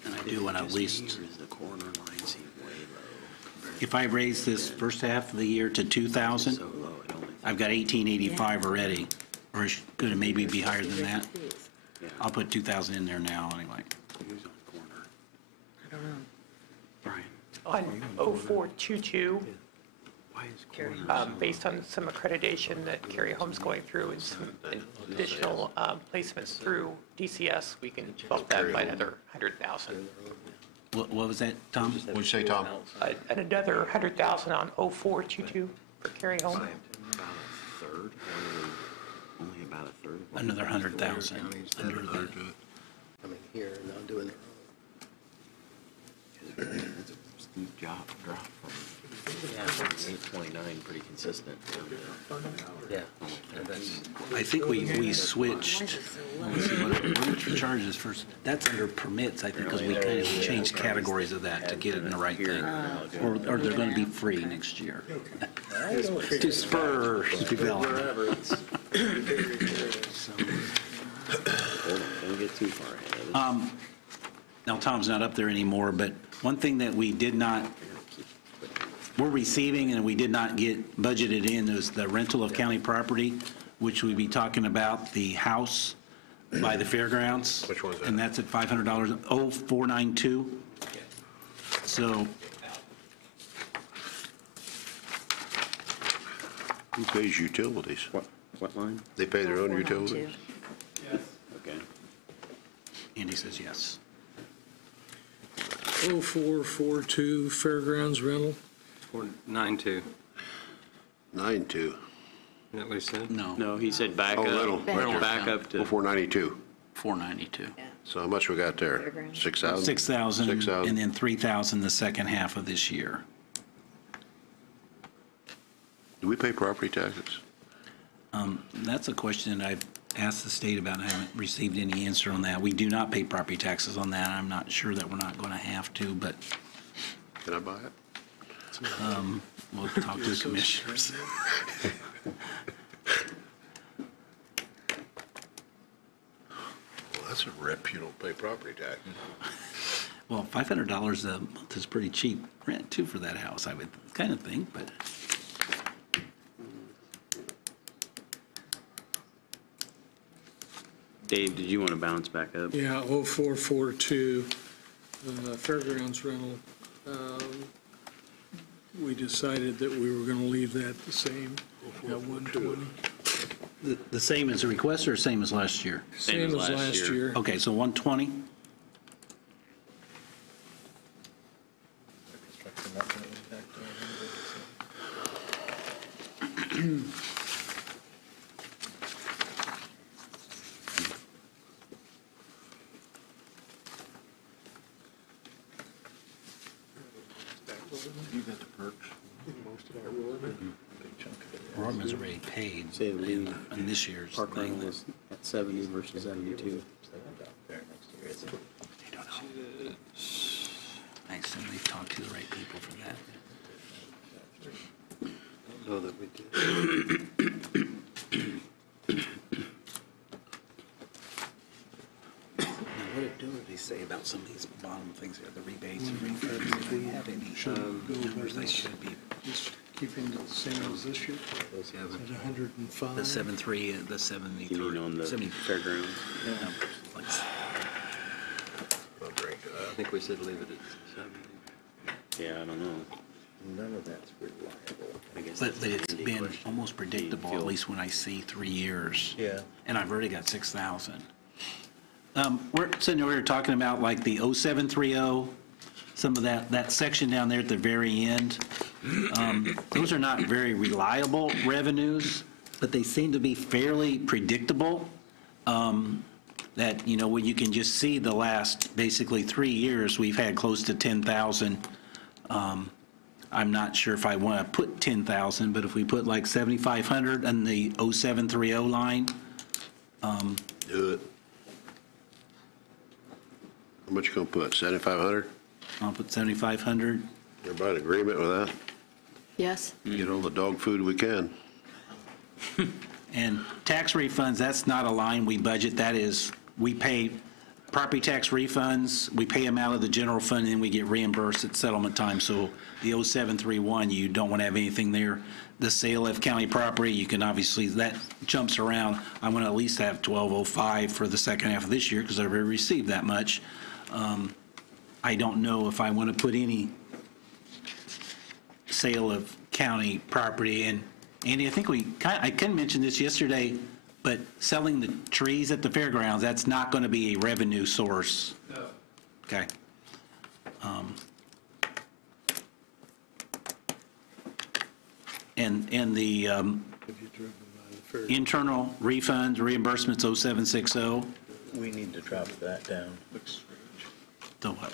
And I do want to at least, if I raise this first half of the year to 2,000, I've got 1,885 already, or could it maybe be higher than that? I'll put 2,000 in there now anyway. I don't know. On 0422, based on some accreditation that Carrie Home's going through and some additional placements through DCS, we can bump that by another 100,000. What was that, Tom? What'd you say, Tom? And another 100,000 on 0422 for Carrie Home. Another 100,000. Under the- I mean, here, not doing Steep drop from 829, pretty consistent. Yeah. I think we switched, let's see, what much charges first? That's under permits, I think, because we kind of changed categories of that to get it in the right thing. Or they're going to be free next year. To spur development. Don't get too far ahead of it. Now, Tom's not up there anymore, but one thing that we did not, we're receiving and we did not get budgeted in is the rental of county property, which we'd be talking about the house by the fairgrounds. Which one's that? And that's at $500, 0492. So, Who pays utilities? What line? They pay their own utilities? Okay. Andy says yes. 0442, fairgrounds rental. 492. 9.2. Is that what he said? No, No, he said back Oh, up. rental. Back up to. 492. 492. So how much we got there? Fairgrounds. 6,000? 6,000 and 6,000. then 3,000 the second half of this year. Do we pay property taxes? That's a question I've asked the state about. I haven't received any answer on that. We do not pay property taxes on that. I'm not sure that we're not going to have to, but Can I buy it? we'll talk to the commissioners. Well, that's a rep, you don't pay property tax. Well, $500 a month is pretty cheap rent too for that house, I would kind of think, but Dave, did you want to bounce back up? Yeah, 0442, fairgrounds rental. We decided that we were going to leave that the same at 120. the same as the request or same as last year? Same as last year. Okay, so 120? construction not gonna impact You got the perks. Most of our big chunk of it. departments already paid Say the lead in this year's park thing. rental was at 70 versus 72. I assume they've talked to the right people for that. Know that we did. Now, what did they say about some of these bottom things here, the rebates and refunds? If we have any numbers, they should be. Just keeping it the same as this year, at 105. The 73, the 73. You mean on the 70 fairgrounds? numbers, like, I think we said leave it at 70. Yeah, I don't know. None of that's reliable. I guess But that's an it's Andy been question. almost predictable, at least when I see 3 years. Yeah. And I've already got 6,000. We're sitting over here talking about like the 0730, some of that section down there at the very end. Those are not very reliable revenues, but they seem to be fairly predictable. That, when you can just see the last, basically 3 years, we've had close to 10,000. I'm not sure if I want to put 10,000, but if we put like 7,500 on the 0730 line, Do it. How much you gonna put, 7,500? I'll put 7,500. Everybody in agreement with that? Yes. Get all the dog food we can. And tax refunds, that's not a line we budget. That is, we pay property tax refunds, we pay them out of the general fund, and then we get reimbursed at settlement time. So the 0731, you don't want to have anything there. The sale of county property, you can obviously, that jumps around. I want to at least have 1205 for the second half of this year because I've already received that much. I don't know if I want to put any sale of county property. And Andy, I think I couldn't mention this yesterday, but selling the trees at the fairgrounds, that's not going to be a revenue source. No. Okay. And the Have you driven by the fair? internal refunds, reimbursements 0760, We need to drop that down. the what?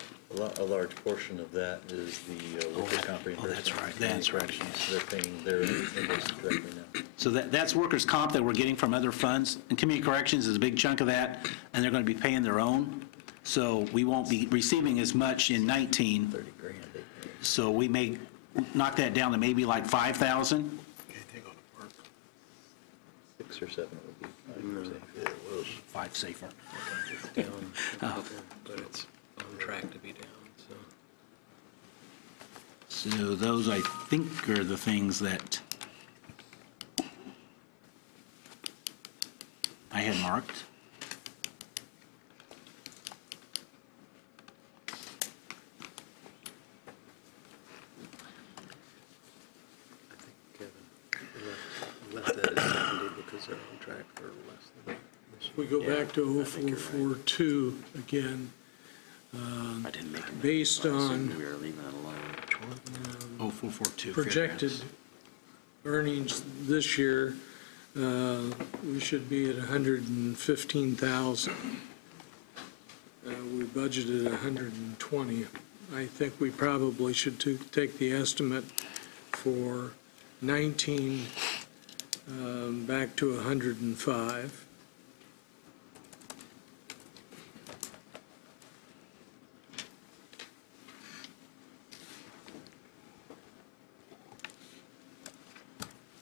A large portion of that is the workers' comp Oh, reimbursement. that's right, that's right. They're paying their invoices directly now. So that's workers' comp that we're getting from other funds, and community corrections is a big chunk of that, and they're going to be paying their own. So we won't be receiving as much in 19, 30 grand they pay. so we may knock that down to maybe like 5,000. 6 or 7 would be fine, say. Five safer. Down, but it's on track to be down, so. So those, I think, are the things that I had marked. Kevin, left that at 70 because they're on track for less than this. We go back to 0442 again, I didn't make them. based on We were leaving it alone. 0442. projected earnings this year, we should be at 115,000. We budgeted 120. I think we probably should take the estimate for 19 back to 105.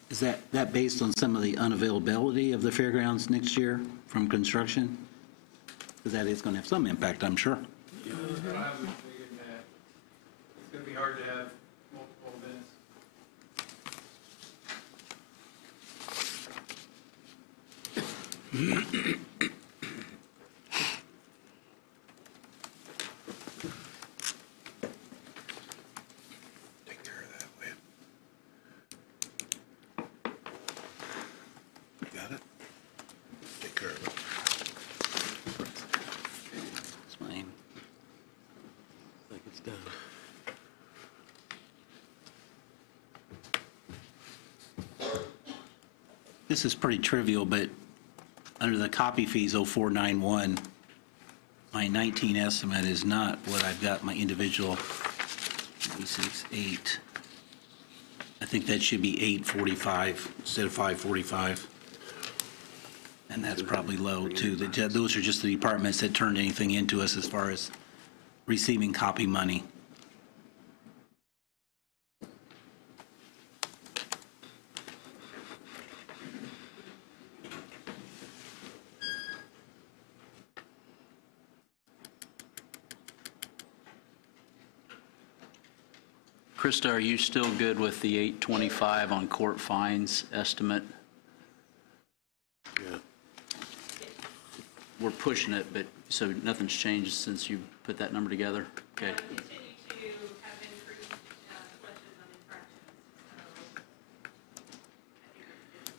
Is that based on some of the unavailability of the fairgrounds next year from construction? Because that is going to have some impact, I'm sure. Obviously, it's going to be hard to have multiple events. Take care of that, will you? Got it? Take care of it. That's mine. I think it's done. This is pretty trivial, but under the copy fees 0491, my 19 estimate is not what I've got my individual 368. think that should be 845 instead of 545. And that's probably low, too. Those are just the departments that turned anything into us as far as receiving copy money. Krista, are you still good with the 825 on court fines estimate? Yeah. We're pushing it, but, so nothing's changed since you put that number together? Okay. Continue to have increased collections on infractions,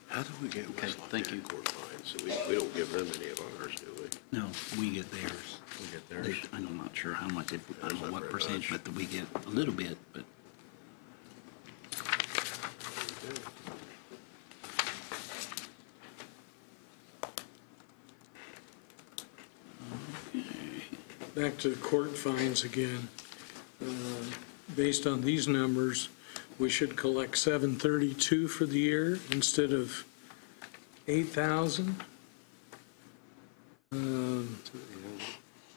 so How do we get Okay, thank you. court fines? We don't give them any of ours, do we? No, we get theirs. We get theirs. I'm not sure how much, I don't know not what very percentage, much. but we get a little bit, but. Back to the court fines again. Based on these numbers, we should collect 732 for the year instead of 8,000.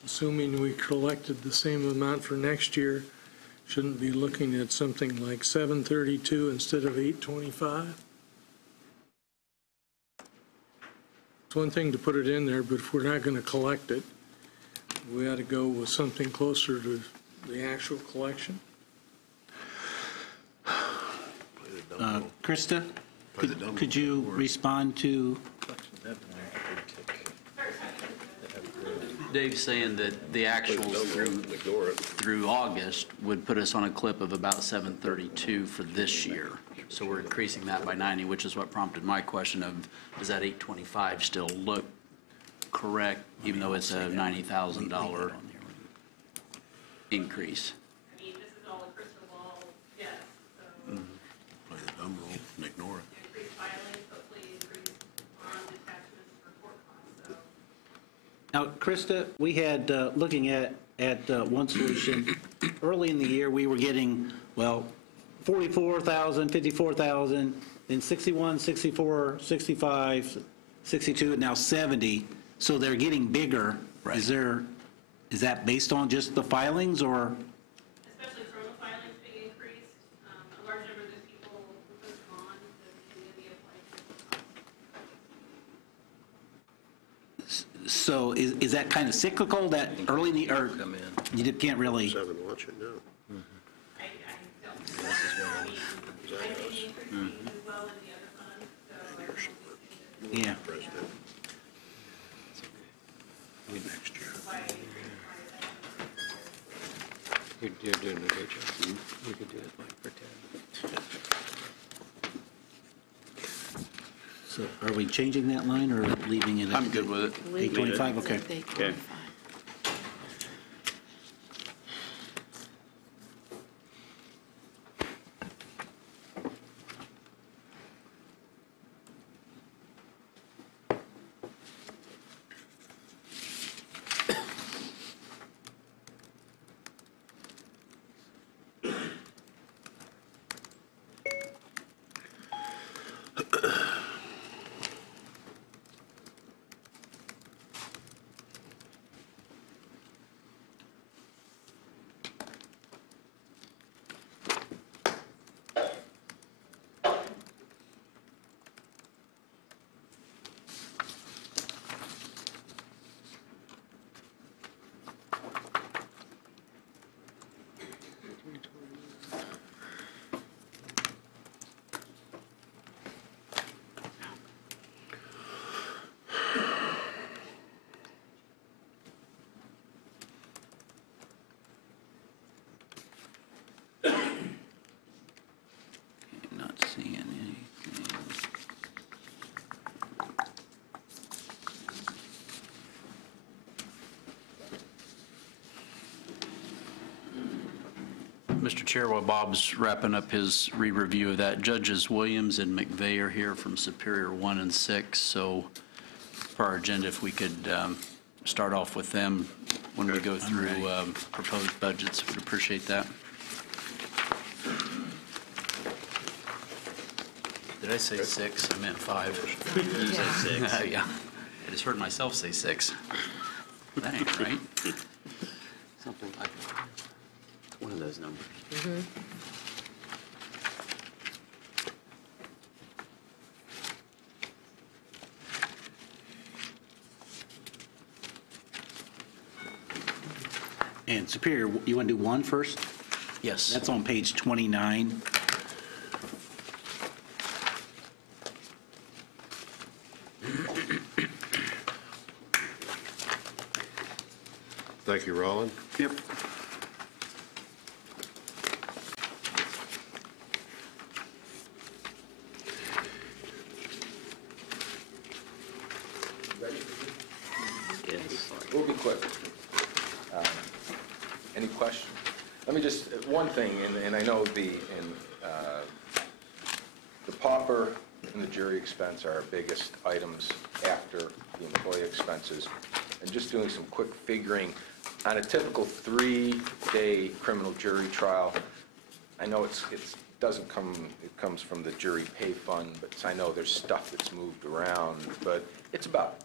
Assuming we collected the same amount for next year, shouldn't be looking at something like 732 instead of 825. It's one thing to put it in there, but if we're not going to collect it, we ought to go with something closer to the actual collection. Krista, could you respond to, Dave's saying that the actuals Ignore it. through August would put us on a clip of about 732 for this year. So we're increasing that by 90, which is what prompted my question of, does that 825 still look correct, even though it's a $90,000 increase? I mean, this is all a crystal ball guess, so Play the dumb roll and ignore it. increased filings, hopefully increased bond attachments for court costs, so. now, Krista, we had, looking at one solution, early in the year, we were getting, well, 44,000, 54,000, then 61, 64, 65, 62, and now 70. So they're getting bigger. Right. Is that based on just the filings, or? Especially from the filings being increased, a large number of those people who post bond, the community of So is that kind of cyclical, that early in the, or you can't really? 7, watch it now. I don't know. I mean, I see the increase as well in the other funds, so I don't know if we can Yeah. President. Next year. You're doing a great job. We could do it like for 10. So are we changing that line or leaving it? I'm good with it. 825, okay. Okay. Not seeing anything. Mr. Chair, while Bob's wrapping up his re-review of that, Judges Williams and McVeigh are here from Superior 1 and 6, so for our agenda, if we could start off with them when we go through proposed budgets, would appreciate that. Did I say 6? I meant 5. You said 6. Yeah. I just heard myself say 6. That ain't right. Something like one of those numbers. And Superior, you want to do 1 first? Yes. That's on page 29. Thank you, Roland. Yep. Yes. We'll be quick. Any questions? Let me just, one thing, and I know the pauper and the jury expense are our biggest items after the employee expenses. And just doing some quick figuring, on a typical 3-day criminal jury trial, I know it comes from the jury pay fund, but I know there's stuff that's moved around, but it's about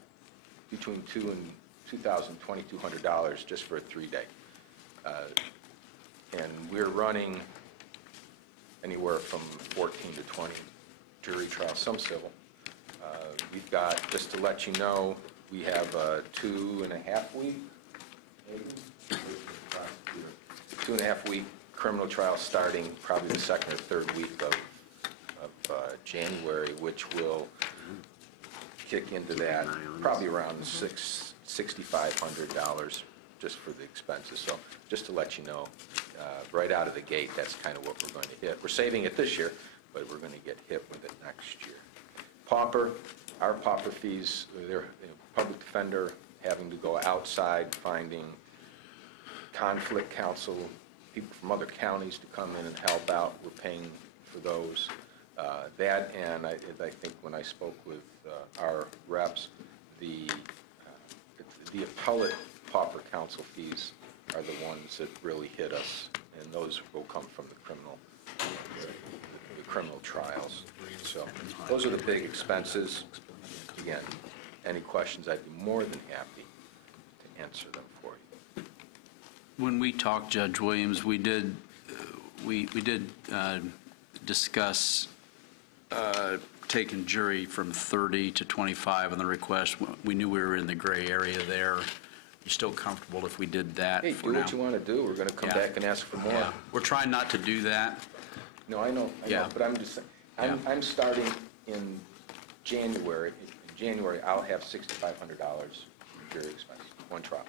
between $2,000 and $2,200 just for a 3-day. And we're running anywhere from 14 to 20 jury trials, some civil. We've got, just to let you know, we have a 2.5-week, 2.5-week criminal trial starting probably the second or third week of January, which will kick into that probably around $6,500 just for the expenses. So just to let you know, right out of the gate, that's kind of what we're going to hit. We're saving it this year, but we're going to get hit with it next year. Pauper, our pauper fees, they're public defender having to go outside, finding conflict counsel, people from other counties to come in and help out. We're paying for those. That, and I think when I spoke with our reps, the appellate pauper counsel fees are the ones that really hit us, and those will come from the criminal trials. So those are the big expenses. Again, any questions, I'd be more than happy to answer them for you. When we talked, Judge Williams, we did discuss taking jury from 30 to 25 on the request. We knew we were in the gray area there. You still comfortable if we did that Hey, for do now? what you want to do. We're going to come Yeah. back and ask for more. Yeah. We're trying not to do that. No, I know, Yeah. but I'm just saying, Yeah. I'm starting in January. In January, I'll have $6,500 in jury expense, one trial.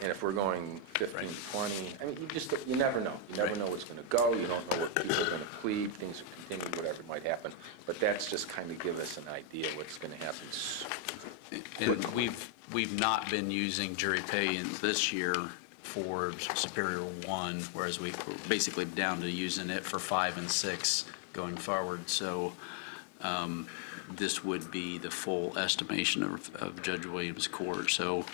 And if we're going 15, 20, I mean, you never know. You never know what's going to go. You don't know what people are going to plead. Things will continue, whatever might happen. But that's just kind of give us an idea what's going to happen. And we've not been using jury pay in this year for Superior 1, whereas we're basically down to using it for 5 and 6 going forward. So this would be the full estimation of Judge Williams' court. So,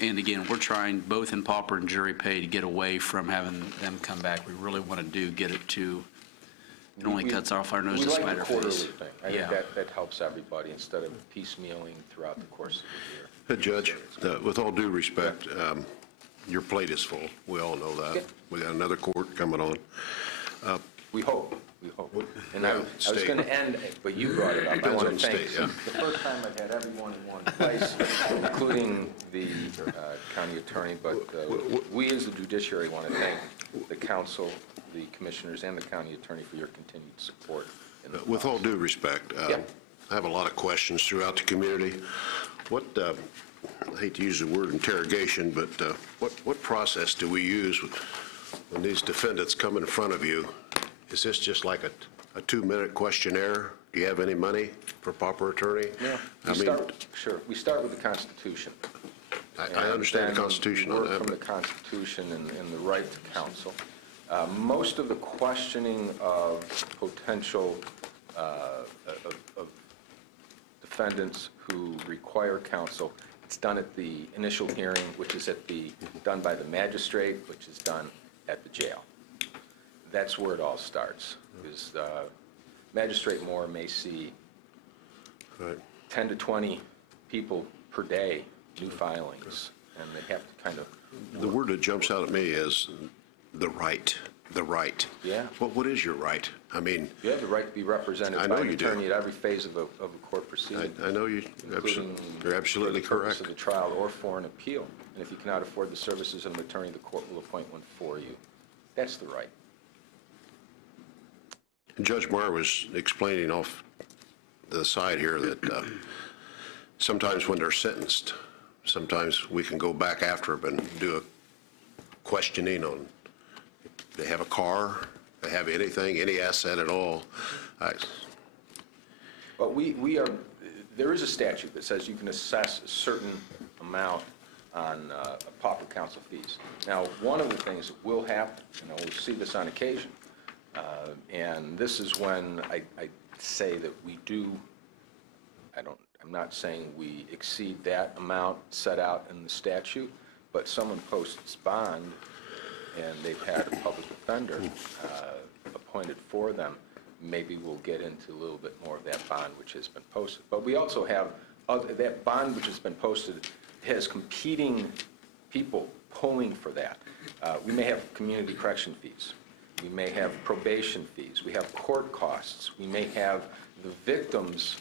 and again, we're trying both in pauper and jury pay to get away from having them come back. We really want to get it to, it only cuts off our nose to spite our face. We like the quarterly thing. I Yeah. think that helps everybody instead of piecemealing throughout the course of the year. Judge, with all due respect, your plate is full. We all know that. Okay. We got another court coming on. We hope. And I Yeah, was state. going to end, but you brought it up. I Depends want on to the thank, state, yeah. the first time I've had everyone in one place, including the county attorney, but we as the judiciary want to thank the council, the commissioners, and the county attorney for your continued support. in the With all process. due respect, Yeah. I have a lot of questions throughout the community. What, I hate to use the word interrogation, but what process do we use when these defendants come in front of you? Is this just like a 2-minute questionnaire? Do you have any money for pauper attorney? Yeah, sure. We start with the Constitution. I understand the Constitution on Work that. from the Constitution and the right to counsel. Most of the questioning of potential of defendants who require counsel, it's done at the initial hearing, which is done by the magistrate, which is done at the jail. That's where it all starts. Is Magistrate Moore may see Right. 10 to 20 people per day, new filings, and they have to kind of, The word that jumps out at me is the right, the right. Yeah. What is your right? I mean, you have the right to be represented I by know an you do. attorney at every phase of a court proceeding. I know you, Including you're absolutely for the purpose correct. of the trial or for an appeal. And if you cannot afford the services of an attorney, the court will appoint one for you. That's the right. Judge Moore was explaining off the side here that sometimes when they're sentenced, sometimes we can go back after them and do a questioning on if they have a car, they have anything, any asset at all. But we are, there is a statute that says you can assess a certain amount on pauper counsel fees. Now, one of the things that will happen, we see this on occasion, and this is when I say that we do, I'm not saying we exceed that amount set out in the statute, but someone posts bond and they've had a public defender appointed for them, maybe we'll get into a little bit more of that bond which has been posted. But we also have that bond which has been posted has competing people pulling for that. We may have community correction fees. We may have probation fees. We have court costs. We may have the victims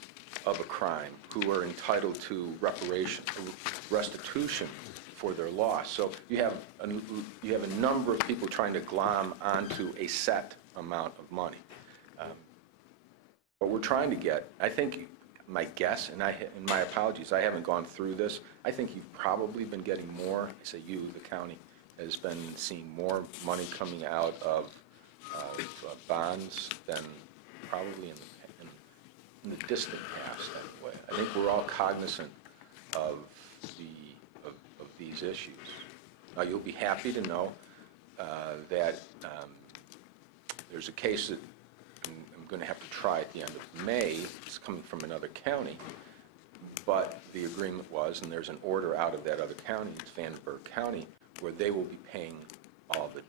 of a crime who are entitled to restitution for their loss. So you have a number of people trying to glom onto a set amount of money. What we're trying to get, I think, my guess, and my apologies, I haven't gone through this, I think you've probably been getting more, I say you, the county, has been seeing more money coming out of bonds than probably in the distant past, anyway. I think we're all cognizant of these issues. Now, you'll be happy to know that there's a case that I'm going to have to try at the end of May. It's coming from another county, but the agreement was, and there's an order out of that other county, it's Vandenberg County, where they will be paying all the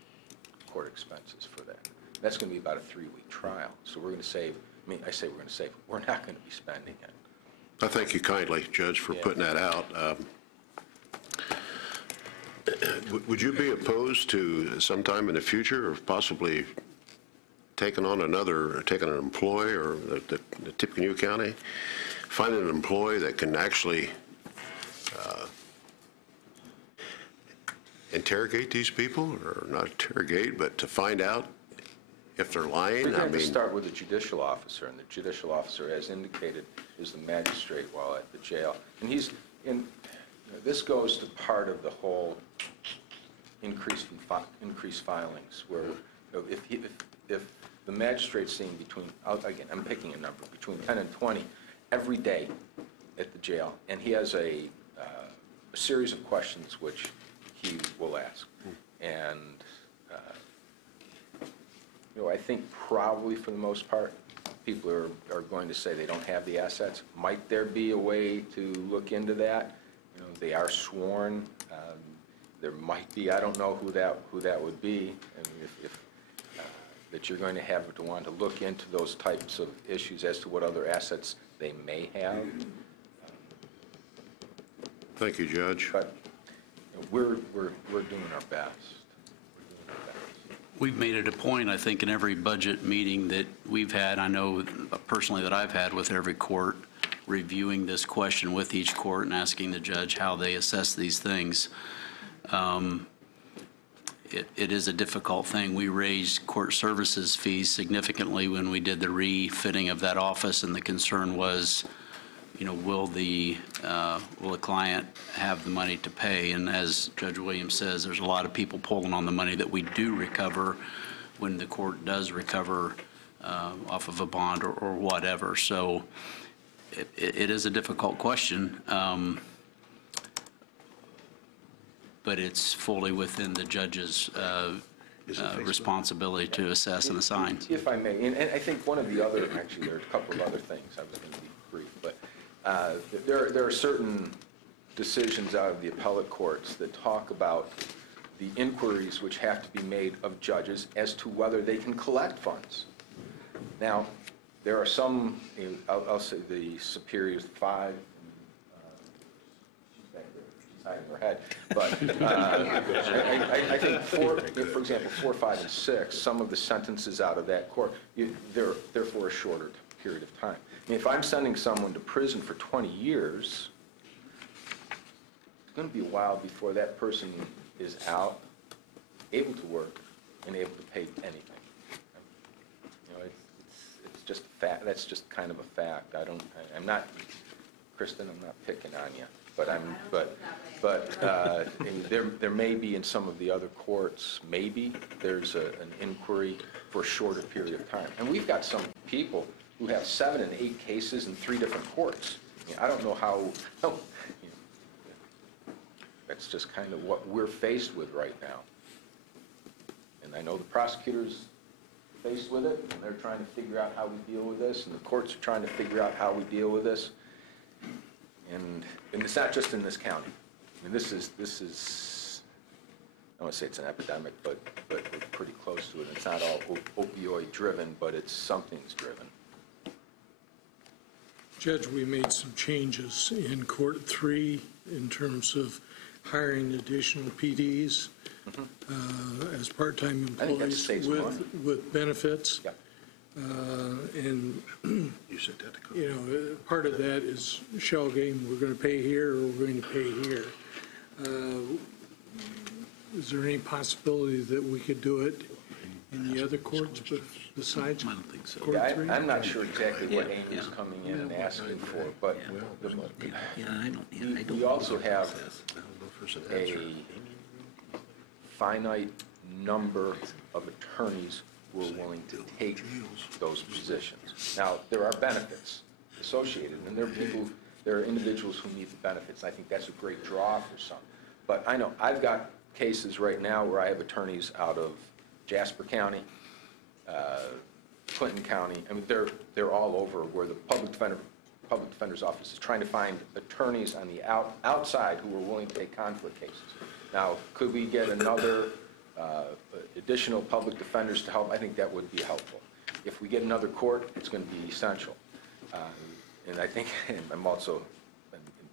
court expenses for that. That's going to be about a 3-week trial. So we're going to save, I say we're going to save, we're not going to be spending it. I thank you kindly, Judge, for putting that out. Would you be opposed to sometime in the future of possibly taking an employee or the Tippecanoe County, finding an employee that can actually interrogate these people, or not interrogate, but to find out if they're lying? We have to start with the judicial officer, and the judicial officer, as indicated, is the magistrate while at the jail. And this goes to part of the whole increased filings, where if the magistrate's seeing between, again, I'm picking a number, between 10 and 20 every day at the jail, and he has a series of questions which he will ask. And I think probably for the most part, people are going to say they don't have the assets. Might there be a way to look into that? They are sworn. There might be. I don't know who that would be. And if that you're going to have to want to look into those types of issues as to what other assets they may have. Thank you, Judge. But we're doing our best. We've made it a point, I think, in every budget meeting that we've had, I know personally that I've had with every court, reviewing this question with each court and asking the judge how they assess these things. It is a difficult thing. We raised court services fees significantly when we did the refitting of that office, and the concern was, will the client have the money to pay? And as Judge Williams says, there's a lot of people pulling on the money that we do recover when the court does recover off of a bond or whatever. So it is a difficult question, but it's fully within the judge's responsibility to assess and assign. If I may, and I think one of the other, actually there are a couple of other things, I was going to be brief, but there are certain decisions out of the appellate courts that talk about the inquiries which have to be made of judges as to whether they can collect funds. Now, There are some, I'll say the Superior's 5, she's back there, she's hiding her head, but I think for example, 4, 5, and 6, some of the sentences out of that court, they're for a shorter period of time. I mean, if I'm sending someone to prison for 20 years, it's going to be a while before that person is out, able to work, and able to pay anything. You know, it's just a fact. That's just kind of a fact. I'm not, Kristen, I'm not picking on you, but there may be in some of the other courts, maybe there's an inquiry for a shorter period of time. And we've got some people who have 7 and 8 cases in 3 different courts. I mean, I don't know how, you know, that's just kind of what we're faced with right now. And I know the prosecutor's faced with it, and they're trying to figure out how we deal with this, and the courts are trying to figure out how we deal with this. And it's not just in this county. I mean, this is I don't want to say it's an epidemic, but we're pretty close to it. It's not all opioid-driven, but something's driven. Judge, we made some changes in Court 3 in terms of hiring additional PDs as part-time employees with benefits. Yep. And, You said that to you know, part of that is shell game. We're going to pay here or we're going to pay here. Is there any possibility that we could do it in the other courts besides Court 3? I'm not sure exactly what Amy is coming in and asking for, but we also have a finite number of attorneys who are willing to take those positions. Now, there are benefits associated, and there are individuals who need the benefits. I think that's a great draw for some. But I know I've got cases right now where I have attorneys out of Jasper County, Clinton County. I mean, they're all over where the public defender's office is trying to find attorneys on the outside who are willing to take conflict cases. Now, could we get another additional public defenders to help? I think that would be helpful. If we get another court, it's going to be essential. And I think, and I'm also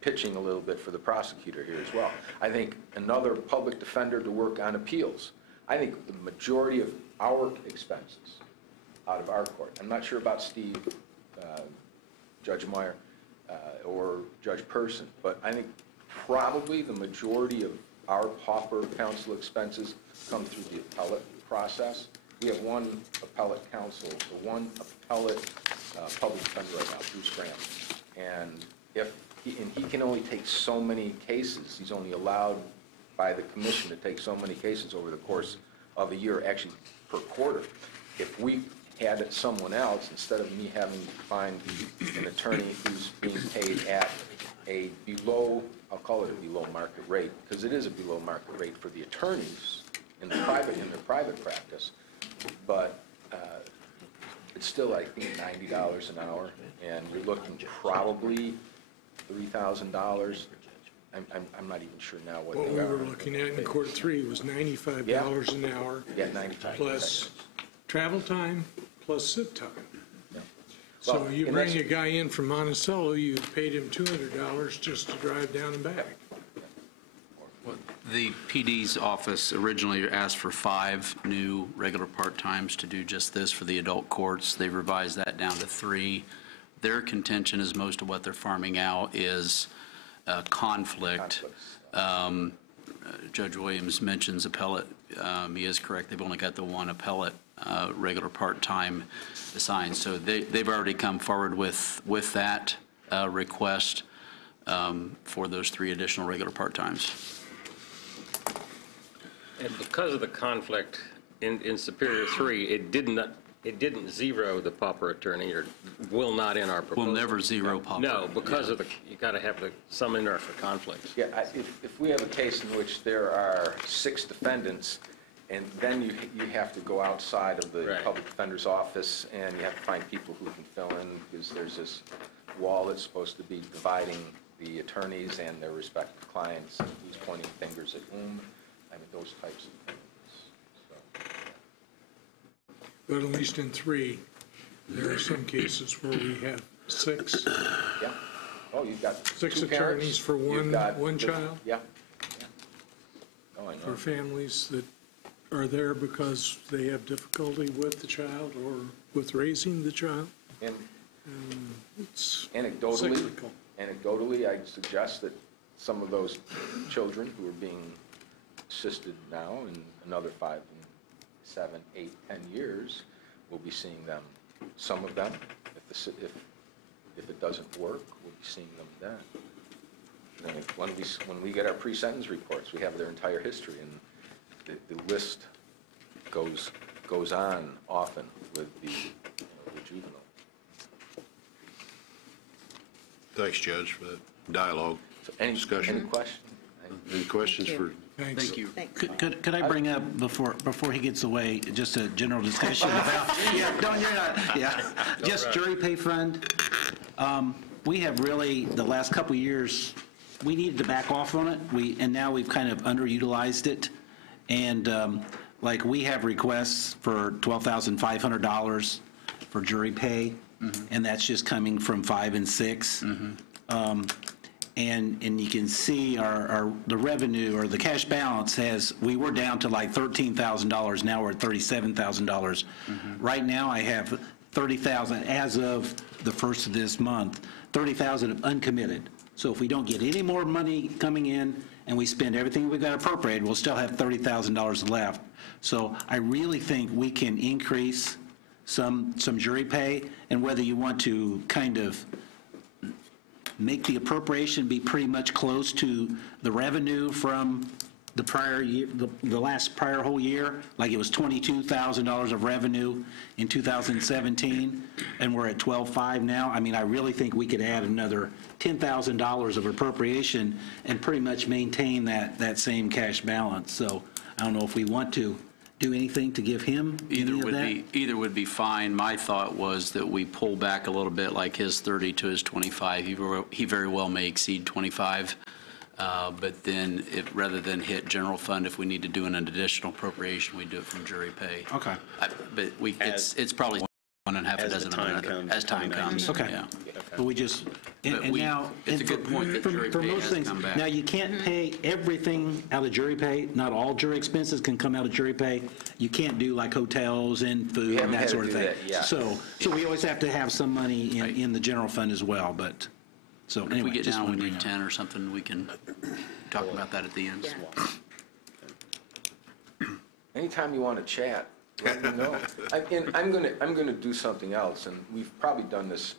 pitching a little bit for the prosecutor here as well. I think another public defender to work on appeals. I think the majority of our expenses out of our court, I'm not sure about Steve, Judge Meyer, or Judge Person, but I think probably the majority of our pauper counsel expenses come through the appellate process. We have one appellate counsel, so one appellate public defender right now, Bruce Graham. And he can only take so many cases. He's only allowed by the commission to take so many cases over the course of a year, actually per quarter. If we had someone else, instead of me having to find an attorney who's being paid at a below, I'll call it a below market rate, because it is a below market rate for the attorneys in their private practice, but it's still, I think, $90 an hour, and you're looking probably $3,000. I'm not even sure now what What they we are. were looking at in Court 3 was $95 an hour. Yeah, 95. Plus travel time, plus sit time. Yeah. So Well, you and bring a that's- guy in from Monticello, you paid him $200 just to drive down and back. The PD's office originally asked for 5 new regular part-times to do just this for the adult courts. They revised that down to 3. Their contention is most of what they're farming out is conflict. Judge Williams mentions appellate. He is correct. They've only got the one appellate regular part-time assigned. So they've already come forward with that request for those 3 additional regular part-times. And because of the conflict in Superior 3, it didn't zero the pauper attorney, or will not in our proposal. We'll never zero pauper. No, because of you got to have some in there for conflicts. Yeah, if we have a case in which there are 6 defendants, and then you have to go outside of the public defender's office, and you have to find people who can fill in, because there's this wall that's supposed to be dividing the attorneys and their respective clients, who's pointing fingers at whom. I mean, those types of things. So. But at least in 3, There are some cases where we have six Yeah. Oh, you've got Six two parents, attorneys for you've got one child? Yeah. Yeah. Oh, I for know. families that are there because they have difficulty with the child or with raising the child. And It's anecdotally, cyclical. I'd suggest that some of those children who are being assisted now in another 5 and 7, 8, 10 years, we'll be seeing them, some of them, if it doesn't work, we'll be seeing them then. And when we get our pre-sentence reports, we have their entire history, and the list goes on often with the juvenile. Thanks, Judge, for that dialogue. So any Discussion. question? Any questions for, Thanks. Thank you. Could I bring up, before he gets away, just a general discussion about, just jury pay fund? We have really, the last couple of years, we needed to back off on it, and now we've kind of underutilized it. And like, we have requests for $12,500 for jury pay, and that's just coming from 5 and 6. And you can see the revenue or the cash balance we were down to like $13,000, now we're at $37,000. Right now I have $30,000 as of the first of this month, $30,000 of uncommitted. So if we don't get any more money coming in and we spend everything we've got appropriated, we'll still have $30,000 left. So I really think we can increase some jury pay, and whether you want to kind of make the appropriation be pretty much close to the revenue from the prior year, the last prior whole year, like it was $22,000 of revenue in 2017, and we're at 12.5 now. I mean, I really think we could add another $10,000 of appropriation and pretty much maintain that same cash balance. So I don't know if we want to do anything to give him any of that. Either would be fine. My thought was that we pull back a little bit, like his 30 to his 25. He very well may exceed 25. But then, rather than hit general fund, if we need to do an additional appropriation, we do it from jury pay. Okay. But it's probably 1.5 as the dozen time of another, comes, as time comes. Okay. Yeah. But we just, But and now. it's a and good point that jury for pay most has things, come back. now, you can't pay everything out of jury pay. Not all jury expenses can come out of jury pay. You can't do like hotels and food and haven't had that to sort of do thing. that yet. So we always have to have some money in the general fund as well, but, so If anyway. we get just down, we wanted to need bring it 10 or something, we can talk about that at the end. Anytime you want to chat, let me know. I'm going to do something else, and we've probably done this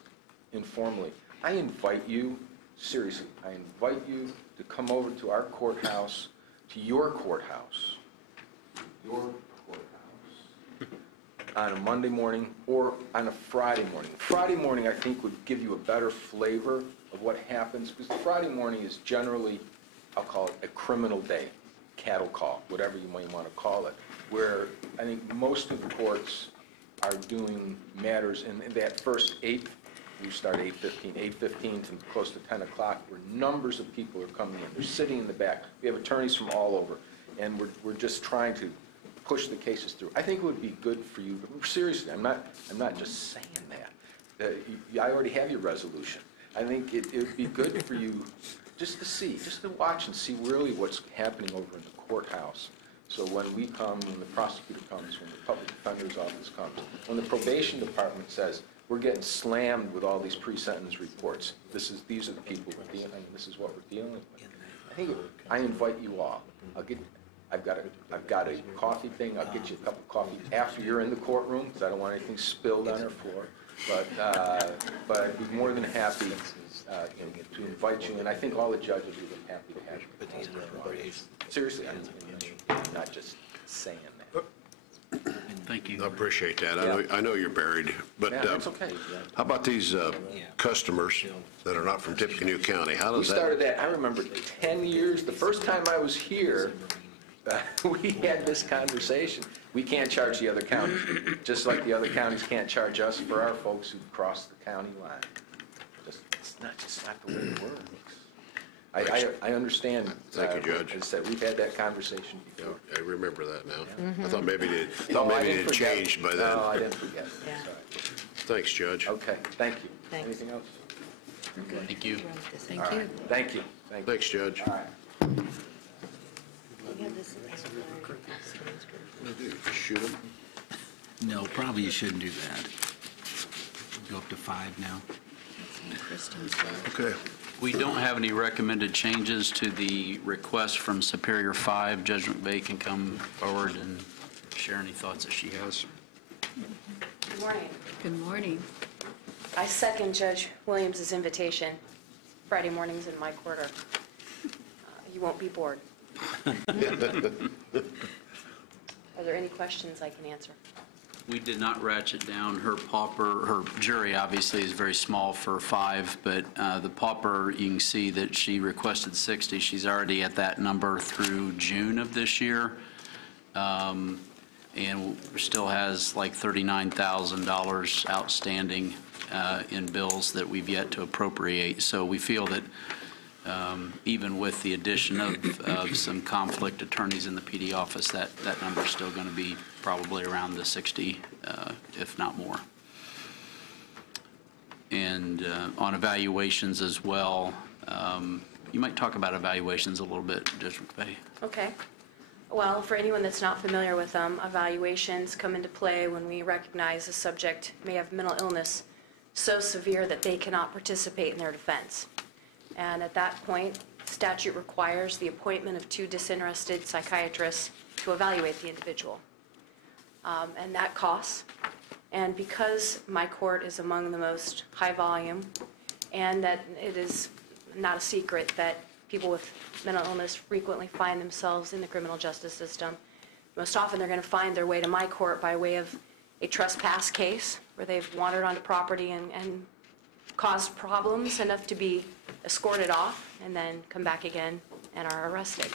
informally. I invite you, seriously, I invite you to come over to our courthouse, to your courthouse, on a Monday morning or on a Friday morning. Friday morning, I think, would give you a better flavor of what happens, because Friday morning is generally, I'll call it a criminal day, cattle call, whatever you might want to call it, where I think most of the courts are doing matters in that first 8, we start 8:15 to close to 10 o'clock, where numbers of people are coming in. They're sitting in the back. We have attorneys from all over, and we're just trying to push the cases through. I think it would be good for you, seriously, I'm not just saying that. I already have your resolution. I think it would be good for you just to watch and see really what's happening over in the courthouse. So when we come, when the prosecutor comes, when the public defender's office comes, when the probation department says, we're getting slammed with all these pre-sentence reports, these are the people we're dealing with, this is what we're dealing with. I invite you all. I've got a coffee thing. I'll get you a cup of coffee after you're in the courtroom, because I don't want anything spilled on our floor. But I'd be more than happy to invite you, and I think all the judges would be happy to have you. Seriously, I'm not just saying that. Thank you. I appreciate that. I know you're buried, but Yeah, that's okay. how about these customers that are not from Tippecanoe County? How We does that? started that, I remember 10 years, the first time I was here, we had this conversation. We can't charge the other counties, just like the other counties can't charge us for our folks who cross the county line. It's not the way it works. I understand. Thank you, Judge. As I said, we've had that conversation before. I remember that now. I thought maybe it No, I had didn't forget. changed by then. No, I didn't forget. Yeah. Sorry. Thanks, Judge. Okay, thank you. Thanks. Anything else? Thank you. Thank All you. right, thank you. Thank you. Thanks, Judge. All right. We have this Shoot him. No, probably you shouldn't do that. Go up to 5 now. Kristen's Okay. We don't have any recommended changes to the request from Superior 5. Judge McVeigh can come forward and share any thoughts that she has. Good morning. Good morning. I second Judge Williams' invitation. Friday mornings in my quarter. You won't be bored. Are there any questions I can answer? We did not ratchet down her pauper. Her jury obviously is very small for 5, but the pauper, you can see that she requested 60. She's already at that number through June of this year. And still has like $39,000 outstanding in bills that we've yet to appropriate. So we feel that even with the addition of some conflict attorneys in the PD office, that number is still going to be probably around the 60, if not more. And on evaluations as well, you might talk about evaluations a little bit, Judge McVeigh. Okay. Well, for anyone that's not familiar with them, evaluations come into play when we recognize a subject may have mental illness so severe that they cannot participate in their defense. And at that point, statute requires the appointment of 2 disinterested psychiatrists to evaluate the individual. And that costs. And because my court is among the most high volume, and that it is not a secret that people with mental illness frequently find themselves in the criminal justice system, most often they're going to find their way to my court by way of a trespass case where they've wandered onto property and caused problems enough to be escorted off and then come back again and are arrested.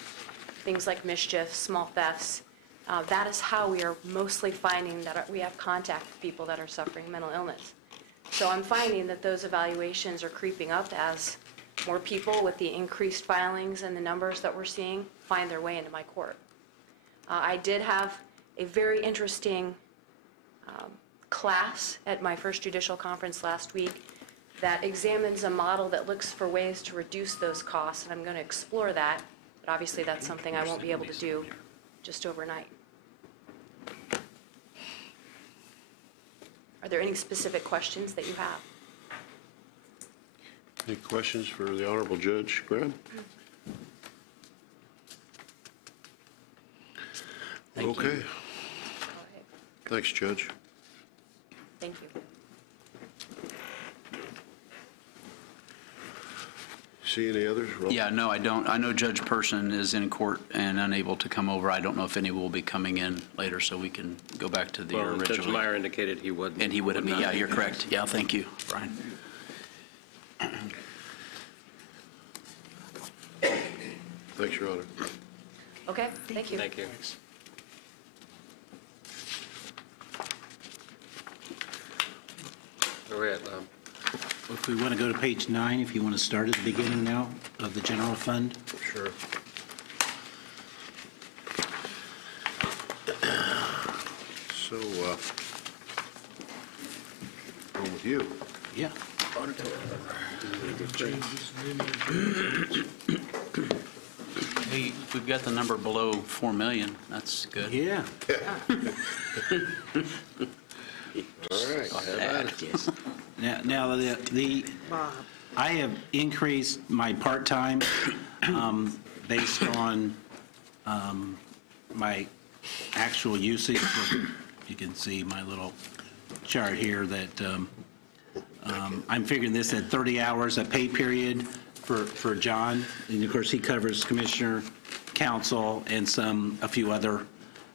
Things like mischief, small thefts. That is how we are mostly finding that we have contact with people that are suffering mental illness. So I'm finding that those evaluations are creeping up as more people with the increased filings and the numbers that we're seeing find their way into my court. I did have a very interesting class at my first judicial conference last week that examines a model that looks for ways to reduce those costs, and I'm going to explore that, but obviously that's something I won't be able to do just overnight. Are there any specific questions that you have? Any questions for the Honorable Judge Graham? Thank you. Okay. Thanks, Judge. Thank you. See any others? Roll. Yeah, no, I don't. I know Judge Person is in court and unable to come over. I don't know if any will be coming in later, so we can go back to the Well, original. Judge Meyer indicated he wouldn't. And he wouldn't be, would not yeah, you're correct. Yeah, thank you, Brian. Thanks, Your Honor. Okay, thank you. Thank you. Where are we at, Bob? If we want to go to page 9, if you want to start at the beginning now of the general fund. Sure. So, on with you. Yeah. Hey, we've got the number below 4 million. That's good. Yeah. All right. Got that. Now I have increased my part-time based on my actual usage. You can see my little chart here that I'm figuring this at 30 hours a pay period for John. And of course, he covers commissioner, council, and a few other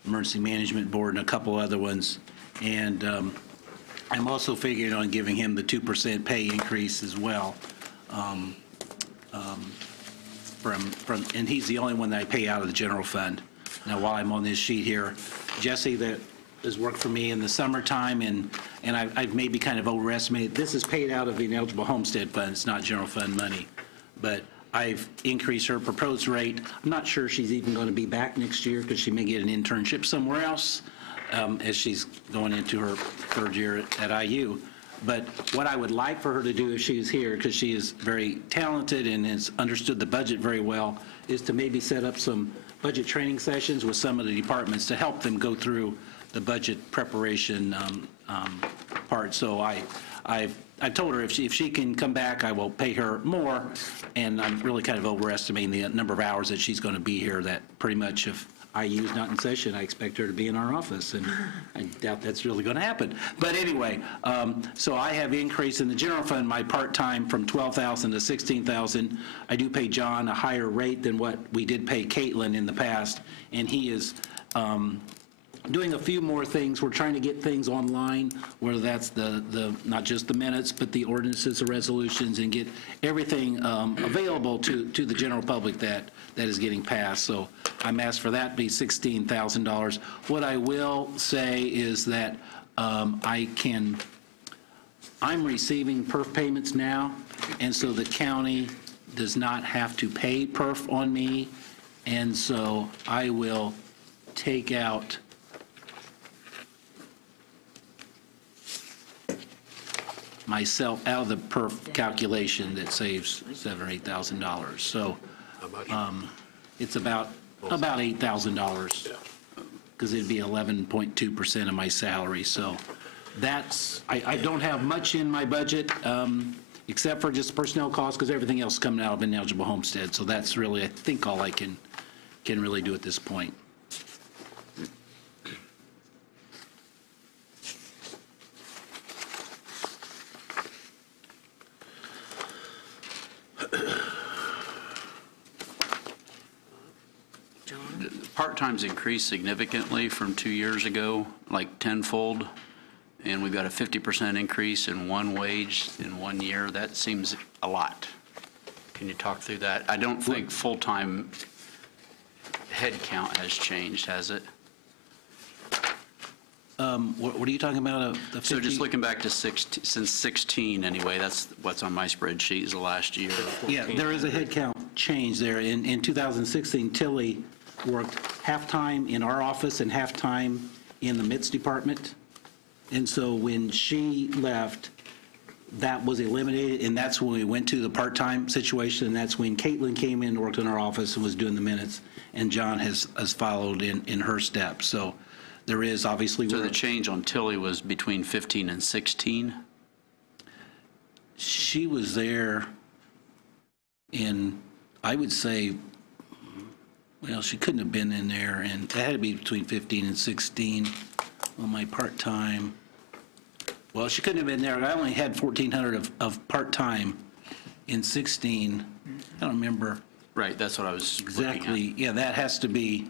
emergency management board and a couple other ones. And I'm also figuring on giving him the 2% pay increase as well. And he's the only one that I pay out of the general fund. Now, while I'm on this sheet here, Jesse, that has worked for me in the summertime, and I've maybe kind of overestimated. This is paid out of the ineligible homestead fund. It's not general fund money. But I've increased her proposed rate. I'm not sure she's even going to be back next year because she may get an internship somewhere else as she's going into her 3rd year at IU. But what I would like for her to do if she is here, because she is very talented and has understood the budget very well, is to maybe set up some budget training sessions with some of the departments to help them go through the budget preparation part. So I told her if she can come back, I will pay her more, and I'm really kind of overestimating the number of hours that she's going to be here, that pretty much if IU's not in session, I expect her to be in our office, and I doubt that's really going to happen. But anyway, so I have increased in the general fund my part-time from $12,000 to $16,000. I do pay John a higher rate than what we did pay Caitlin in the past, and he is doing a few more things. We're trying to get things online, whether that's the not just the minutes, but the ordinances, the resolutions, and get everything available to the general public that is getting passed. So I'm asked for that to be $16,000. What I will say is that I'm receiving perf payments now, and so the county does not have to pay perf on me, and so I will take out myself out of the perf calculation that saves $7,000 or $8,000. So it's about $8,000, because it'd be 11.2% of my salary. So that's, I don't have much in my budget, except for just personnel costs, because everything else is coming out of ineligible homestead. So that's really, I think, all I can really do at this point. Part-time's increased significantly from 2 years ago, like tenfold, and we've got a 50% increase in one wage in 1 year. That seems a lot. Can you talk through that? I don't think full-time head count has changed, has it? What are you talking about? So just looking back to since 16 anyway, that's what's on my spreadsheet is the last year. Yeah, there is a head count change there. In 2016, Tilly worked half-time in our office and half-time in the MITS department. And so when she left, that was eliminated, and that's when we went to the part-time situation, and that's when Caitlin came in and worked in our office and was doing the minutes, and John has followed in her steps. So there is obviously... So the change on Tilly was between 15 and 16? She was there in, I would say, well, she couldn't have been in there, and it had to be between 15 and 16 on my part-time. Well, she couldn't have been there. I only had 1,400 of part-time in 16. I don't remember. Right, that's what I was exactly. Yeah, that has to be.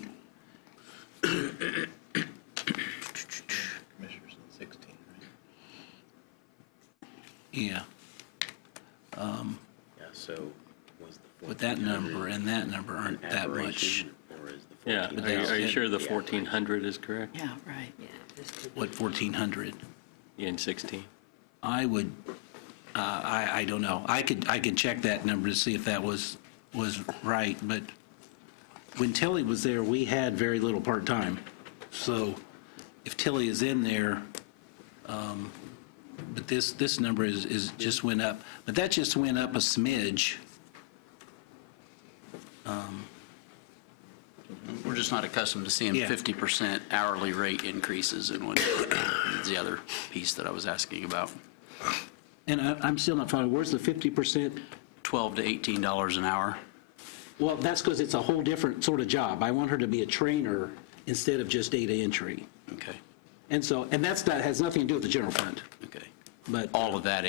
Commissioners in 16, right? Yeah. Yeah, so was the But that number and that number aren't that much. or is the Yeah, are you sure the 1,400 is correct? Yeah, right. What, 1,400? In 16? I would, I don't know. I could check that number to see if that was right, but when Tilly was there, we had very little part-time. So if Tilly is in there, but this number is just went up, but that just went up a smidge. We're just not accustomed to seeing Yeah. 50% hourly rate increases in one year. That's the other piece that I was asking about. And I'm still not following, where's the 50%? $12 to $18 an hour. Well, that's because it's a whole different sort of job. I want her to be a trainer instead of just data entry. Okay, And so, and that has nothing to do with the general fund. okay. But All of that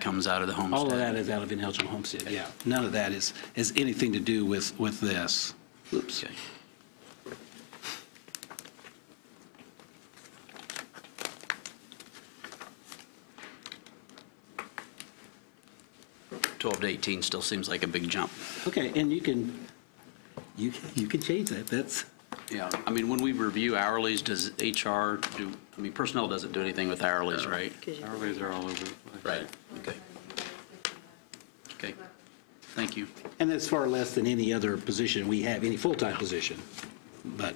comes out of the homestead? all of that is out of ineligible homestead, yeah. None of that has anything to do with this. Oops. Okay. $12 to $18 still seems like a big jump. Okay, and you can change that. That's, Yeah, I mean, when we review hourlies, does HR do, I mean, personnel doesn't do anything with hourlies, right? Hourlies are all over the place. Right, okay. Okay, thank you. and that's far less than any other position we have, any full-time position. But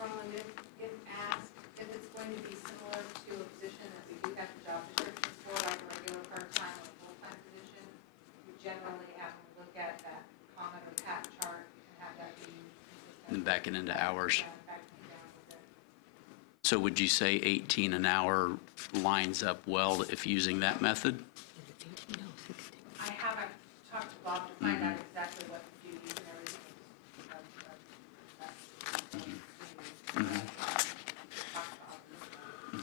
Ron, if asked, if it's going going to be similar to a position that we do have the job descriptions for, like a regular part-time or full-time position. We generally have to look at that comment or pattern chart and have that be consistent. And back it into hours. Yeah, backing it down with it. So would you say 18 an hour lines up well if using that method? I haven't talked to Bob to find out exactly what the duties and everything is.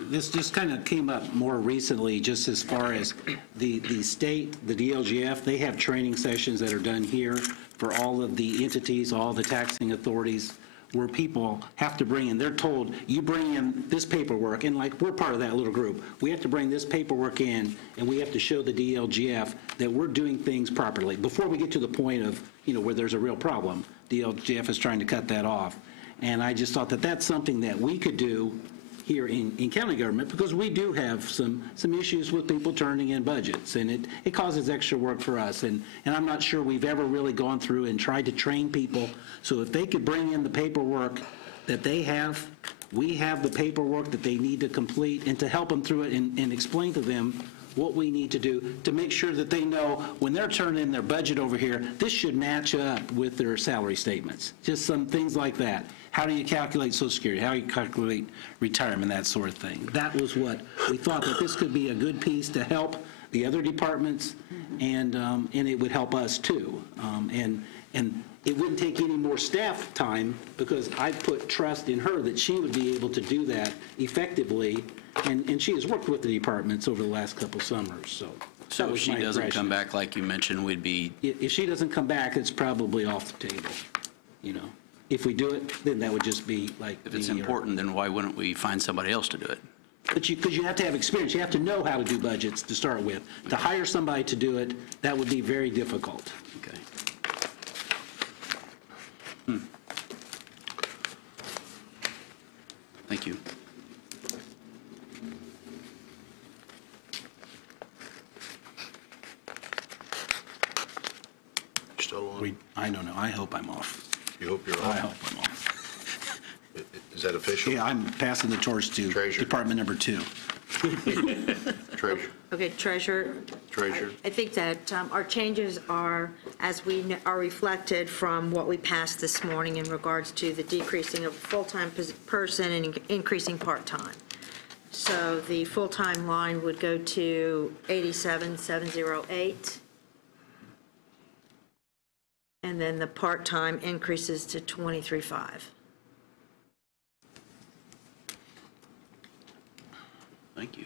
This just kind of came up more recently, just as far as the state, the DLGF, they have training sessions that are done here for all of the entities, all the taxing authorities, where people have to bring in, they're told, you bring in this paperwork, and like, we're part of that little group. We have to bring this paperwork in, and we have to show the DLGF that we're doing things properly. Before we get to the point of, where there's a real problem, DLGF is trying to cut that off. And I just thought that that's something that we could do here in county government, because we do have some issues with people turning in budgets, and it causes extra work for us. And I'm not sure we've ever really gone through and tried to train people. So if they could bring in the paperwork that they have, we have the paperwork that they need to complete, and to help them through it and explain to them what we need to do to make sure that they know when they're turning in their budget over here, this should match up with their salary statements. Just some things like that. How do you calculate Social Security? How do you calculate retirement, that sort of thing? That was what we thought, that this could be a good piece to help the other departments, and it would help us too. And it wouldn't take any more staff time, because I put trust in her that she would be able to do that effectively, and she has worked with the departments over the last couple summers, so. So if she doesn't come back, like you mentioned, we'd be... If she doesn't come back, it's probably off the table, If we do it, then that would just be like... If it's important, then why wouldn't we find somebody else to do it? But because you have to have experience. You have to know how to do budgets to start with. To hire somebody to do it, that would be very difficult. Okay. Thank you. Still on? I don't know. I hope I'm off. You hope you're I on? hope I'm off. Is that official? Yeah, I'm passing the torch to Treasurer. Department number 2. Treasurer? Okay, Treasurer. Treasurer? I think that our changes are, as we are reflected from what we passed this morning in regards to the decreasing of full-time person and increasing part-time. So the full-time line would go to 87,708. And then the part-time increases to 23,500. Thank you.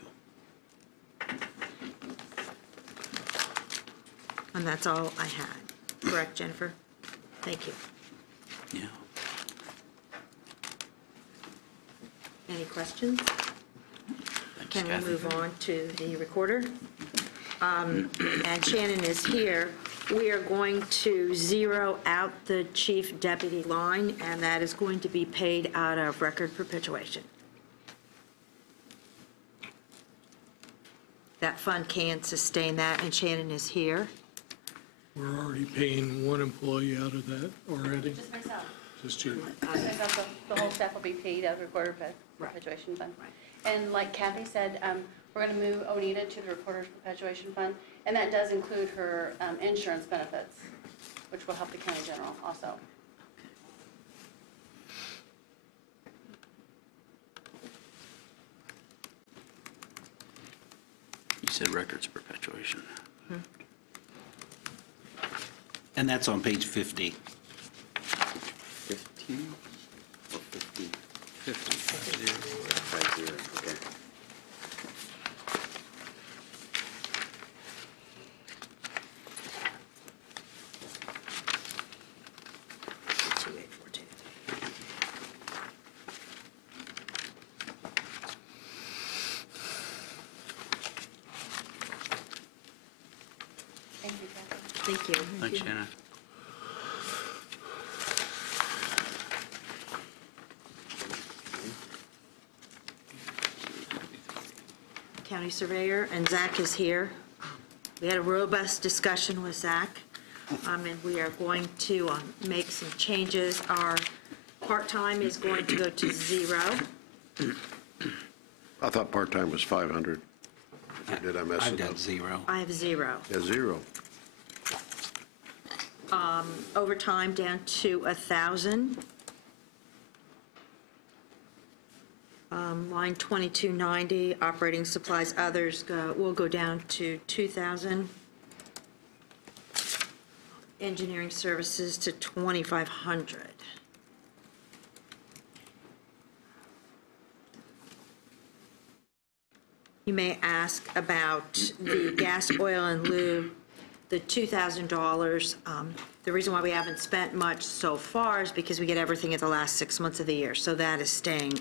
And that's all I had. Correct, Jennifer? Thank you. Yeah. Any questions? Thanks, Can we Kathy. move on to the recorder? And Shannon is here. We are going to zero out the chief deputy line, and that is going to be paid out of record perpetuation. That fund can sustain that, and Shannon is here. We're already paying one employee out of that already, Just myself. just you. The whole staff will be paid out of recorder perpetuation fund. And like Kathy said, we're going to move Onita to the recorder's perpetuation fund, and that does include her insurance benefits, which will help the county general also. You said records perpetuation. And that's on page 50. 15 or 50? 50. 50, okay. Thank you, Kathy. Thank you. Thanks, Shannon. County Surveyor, and Zach is here. We had a robust discussion with Zach, and we are going to make some changes. Our part-time is going to go to 0. I thought part-time was 500. Or did I mess I've it up? got 0. I have 0. Yeah, 0. Overtime down to 1,000. Line 2290, operating supplies, others will go down to 2,000. Engineering services to 2,500. You may ask about the gas, oil, and lube, the $2,000. The reason why we haven't spent much so far is because we get everything at the last 6 months of the year. So that is staying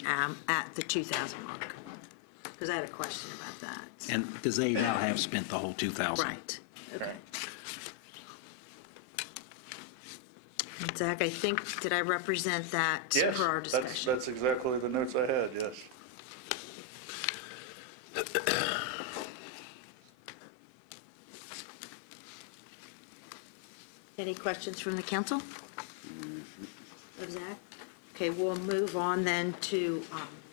at the 2,000 mark. Because I had a question about that. And because they now have spent the whole 2,000. Right. Okay. And Zach, I think, did I represent that Yes, per our discussion? that's exactly the notes I had, yes. Any questions from the council? Of Zach? Okay, we'll move on then to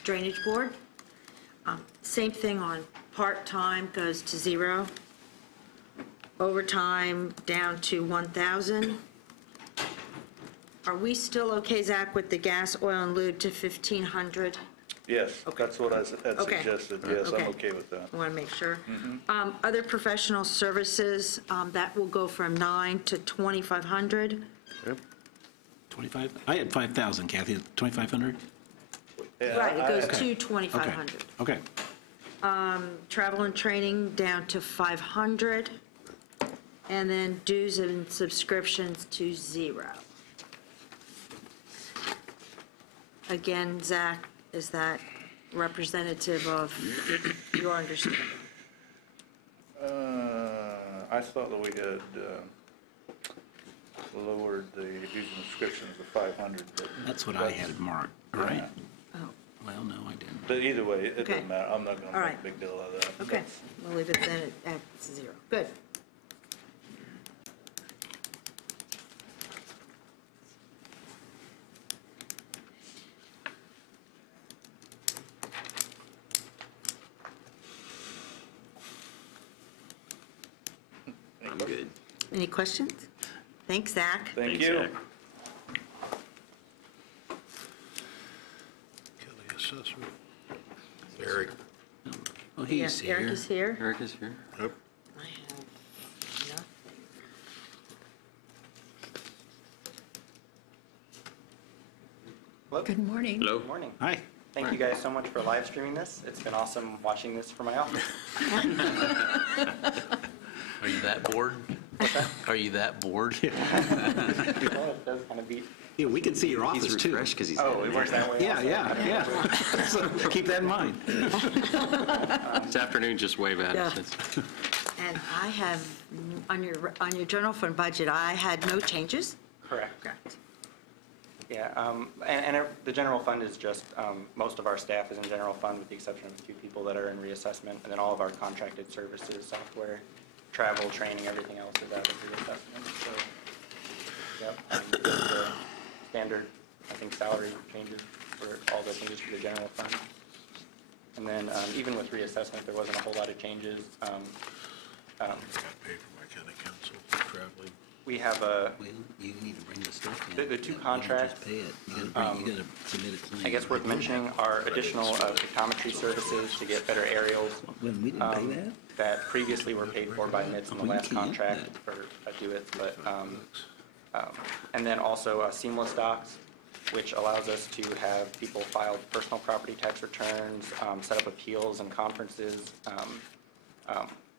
Drainage Board. Same thing on part-time goes to 0. Overtime down to 1,000. Are we still okay, Zach, with the gas, oil, and lube to 1,500? Yes, that's what I had Okay. suggested, yes, I'm Okay. okay with that. I want to make sure. Other professional services, that will go from 9 to 2,500. 25? I had 5,000, Kathy. 2,500? Yeah, Right, it goes I- to 2,500. Okay. Travel and training down to 500. And then dues and subscriptions to 0. Again, Zach, is that representative of your understanding? I thought that we had lowered the dues and subscriptions to 500. but That's what I had marked, right? Yeah. Oh, Well, no, I didn't. But either way, it Okay. doesn't matter, I'm not All gonna make right. a big deal out of that. okay, we'll leave it then at 0. Good. I'm good. Any questions? Thanks, Zach. Thank you. County assessor. Eric. Oh, he's here. Eric is here. Eric is here. Yep. I have nothing. Good morning. Hello. Good morning. Hi. Thank you guys so much for live streaming this. It's been awesome watching this from my office. Are you that bored? Are you that bored? Well, it does kind of beat. Yeah, we can see your office, too. because he's. Oh, it works that way Yeah, also? yeah. So keep that in mind. This afternoon, just wave at us. Yeah. And I have, on your general fund budget, I had no changes. Correct. Correct. Yeah, and the general fund is just, most of our staff is in general fund with the exception of 2 people that are in reassessment. And then all of our contracted services, software, travel, training, everything else is out of reassessment. So, yep, the standard, I think, salary changes for all the changes for the general fund. And then even with reassessment, there wasn't a whole lot of changes. I got paid for my county council traveling. We have a, Well, you need to bring the stuff in. The two You can't contracts, just pay it. You gotta submit it clean. I guess worth mentioning, are additional pictometry services to get better aerials When we didn't pay that? that previously were paid for by MITS in the Oh, you last can't. contract for DeWitt, but, and then also seamless docs, which allows us to have people file personal property tax returns, set up appeals and conferences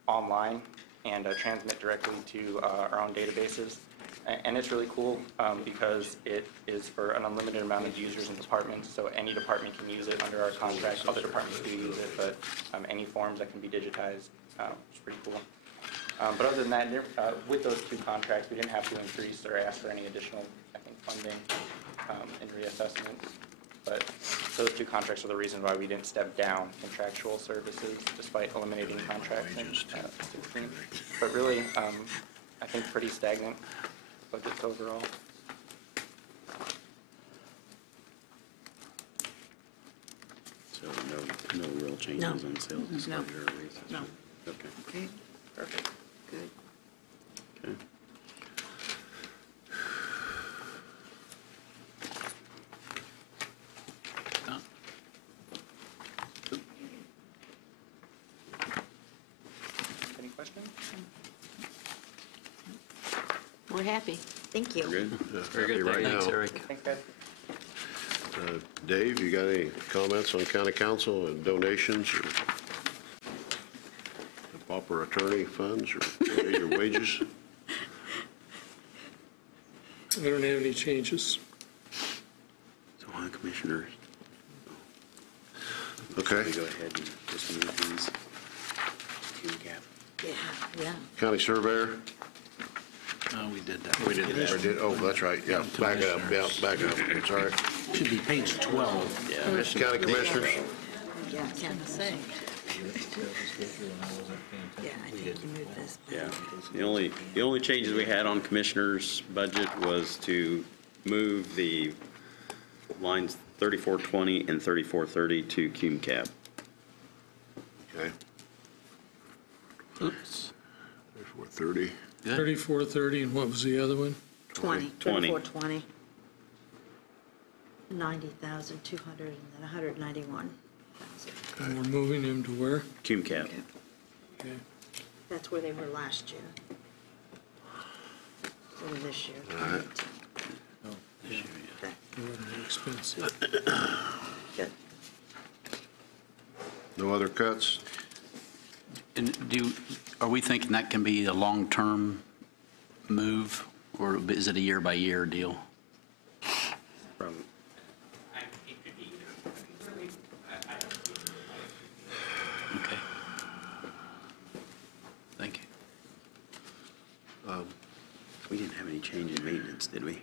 online, and transmit directly to our own databases. And it's really cool because it is for an unlimited amount of users and departments, so any department can use it under our contract. Other departments do use it, but any forms that can be digitized, it's pretty cool. But other than that, with those 2 contracts, we didn't have to increase or ask for any additional, I think, funding in reassessments. But those 2 contracts are the reason why we didn't step down contractual services despite eliminating contracts in 16. But really, I think pretty stagnant budgets overall. So No real changes No. on sales No. disclosure or raises? No. Okay. Okay, perfect, good. Okay. Any questions? We're happy. Thank you. Good? Very good. Happy right Thanks, now. Eric. Thanks, guys. Dave, you got any comments on county council and donations or the pauper attorney funds or your wages? I don't have any changes. So on the commissioners, Okay. we go ahead and just move these to cap. Yeah, yeah. County surveyor? Oh, we did that. We did that. Or did, oh, that's right, yeah, back up, yeah, back up, sorry. Should be page 12. County commissioners? Yeah, I can't say. Yeah, I think you moved this back. Yeah. The only changes we had on commissioners' budget was to move the lines 3420 and 3430 to cum cap. Okay. Oops. 3430. 3430, and what was the other one? 20, 20. 2420. 90,200 and then 191,000. And we're moving them to where? Cum cap. Okay. That's where they were last year. So this year. All right. Okay, They were more expensive. good. No other cuts? And are we thinking that can be a long-term move, or is it a year-by-year deal? From Okay. Thank you. we didn't have any change in maintenance, did we?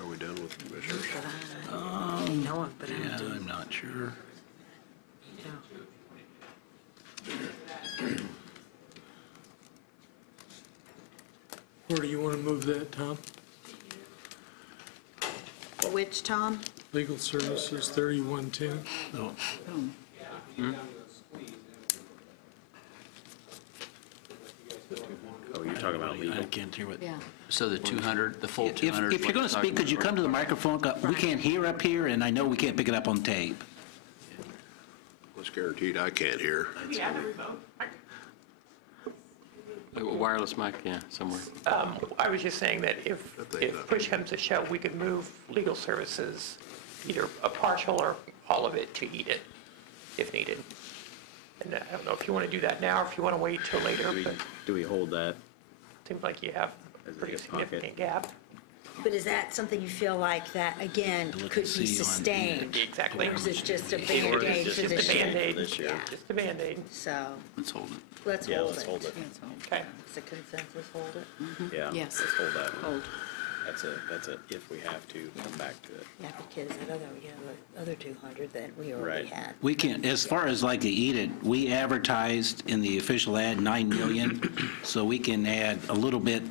Are we done with commissioners? But I know it, but I Yeah, don't do. I'm not sure. Where do you want to move that, Tom? Which, Tom? Legal services, 3110. Oh, Oh, you're talking about I legal? can't hear what. So the 200, the full 200? If you're going to speak, could you come to the microphone? We can't hear up here, and I know we can't pick it up on tape. It's guaranteed I can't hear. A wireless mic, yeah, somewhere. I was just saying that if push comes to shove, we could move legal services, either a partial or all of it, to Edith, if needed. And I don't know if you want to do that now, or if you want to wait till later, but it Do we hold that? seems like you have a pretty As a pocket. significant gap. But is that something you feel like that, again, Look could and be see on sustained? Exactly. Or is it just a Or is Band-Aid it for just this a year? Band-Aid? This year. Yeah. Just a Band-Aid. So, Let's hold it. let's Yeah, hold let's it. hold it. Okay. It's a consensus, hold it. Yeah. Yes. Let's hold that one. Hold. That's a if we have to, come back to it. Yeah, because that other 200 that we already Right. had. We can, as far as like the eat it, we advertised in the official ad 9 million, so we can add a little bit,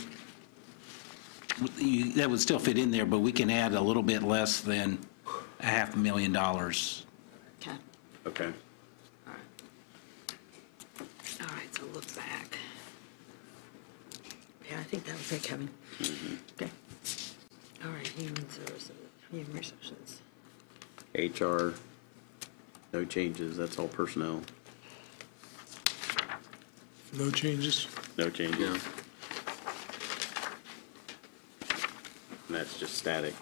that would still fit in there, but we can add a little bit less than $500,000. Okay, Okay. all right, so look back. Yeah, I think that was it, Kevin. Okay. All right, human services, human resources. HR, no changes, that's all personnel, No changes? no changes. And that's just static.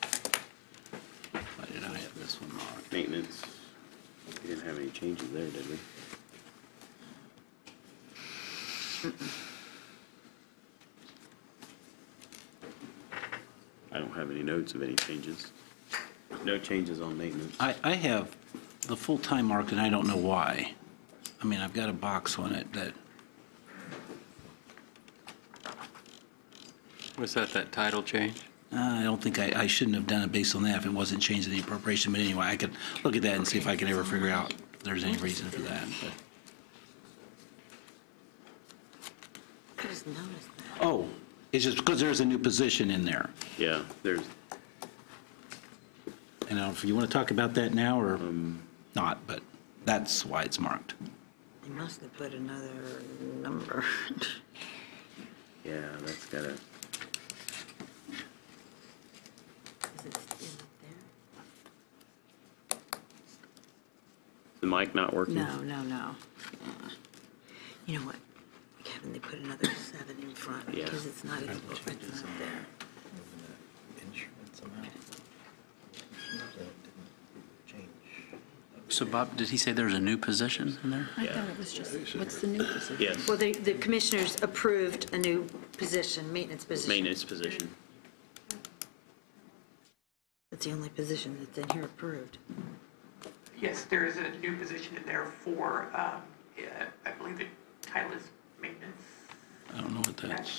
Why did I have this one marked? Maintenance, we didn't have any changes there, did we? I don't have any notes of any changes. No changes on maintenance. I have the full-time mark, and I don't know why. I mean, I've got a box on it that, Was that title change? I don't think I shouldn't have done it based on that if it wasn't changing the appropriation, but anyway, I could look at that and see if I can ever figure out if there's any reason for that. But- I just noticed that. Oh, it's just because there's a new position in there. Yeah, there's, And if you want to talk about that now, or, not, but that's why it's marked. They must have put another number. Yeah, that's gotta, Is it still up the mic not working? there? No. You know what, Kevin, they put another 7 in front Yeah. because it's not, it's not there. So Bob, did he say there's a new position in there? I thought it was just, what's the new position? Yes, Well, the commissioners approved a new position, maintenance position. maintenance position. That's the only position that's in here approved. Yes, there is a new position in there for, I believe the title is maintenance. I don't know what that's.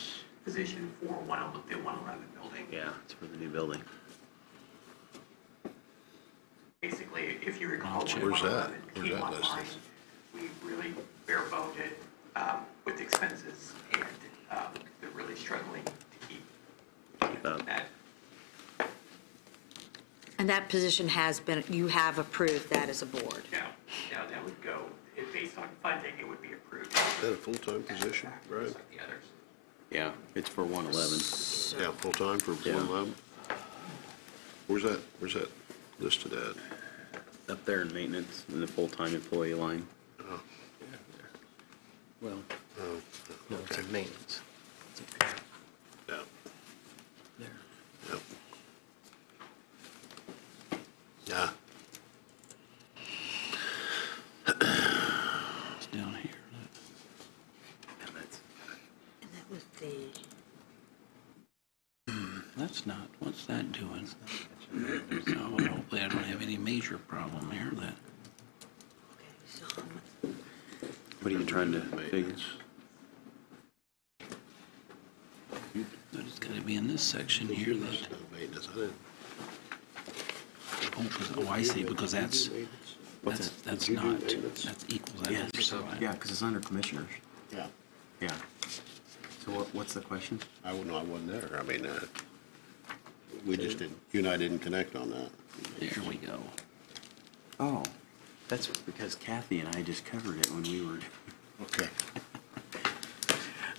Position for the 111 building. Yeah, it's for the new building. Basically, if you recall, when Where's that? 111 Where's came that listed? online, we really bare-boned it with expenses, and they're really struggling to keep that. And that position has been, you have approved that as a board. Now that would go, based on funding, it would be approved. Is that a full-time position, right? Like the others. Yeah, it's for 111. Yeah, full-time for Yeah. 111? Where's that listed at? Up there in maintenance, in the full-time employee line. Oh, Well, No, it's in maintenance. yeah. There. Yep. Yeah. It's down here. And that was the, That's not, what's that doing? No, hopefully I don't have any major problem here that. so what are you trying to figure? It's gotta be in this section here that, Maintenance, I didn't. oh, I see, because that's What's that's Did you do not, maintenance? that's equals that. other side. Yeah, because it's under commissioners. Yeah. Yeah. So what's the question? I wasn't there. I mean, we just didn't, you and I didn't connect on that. There we go. Oh, that's because Kathy and I just covered it when we were, Okay.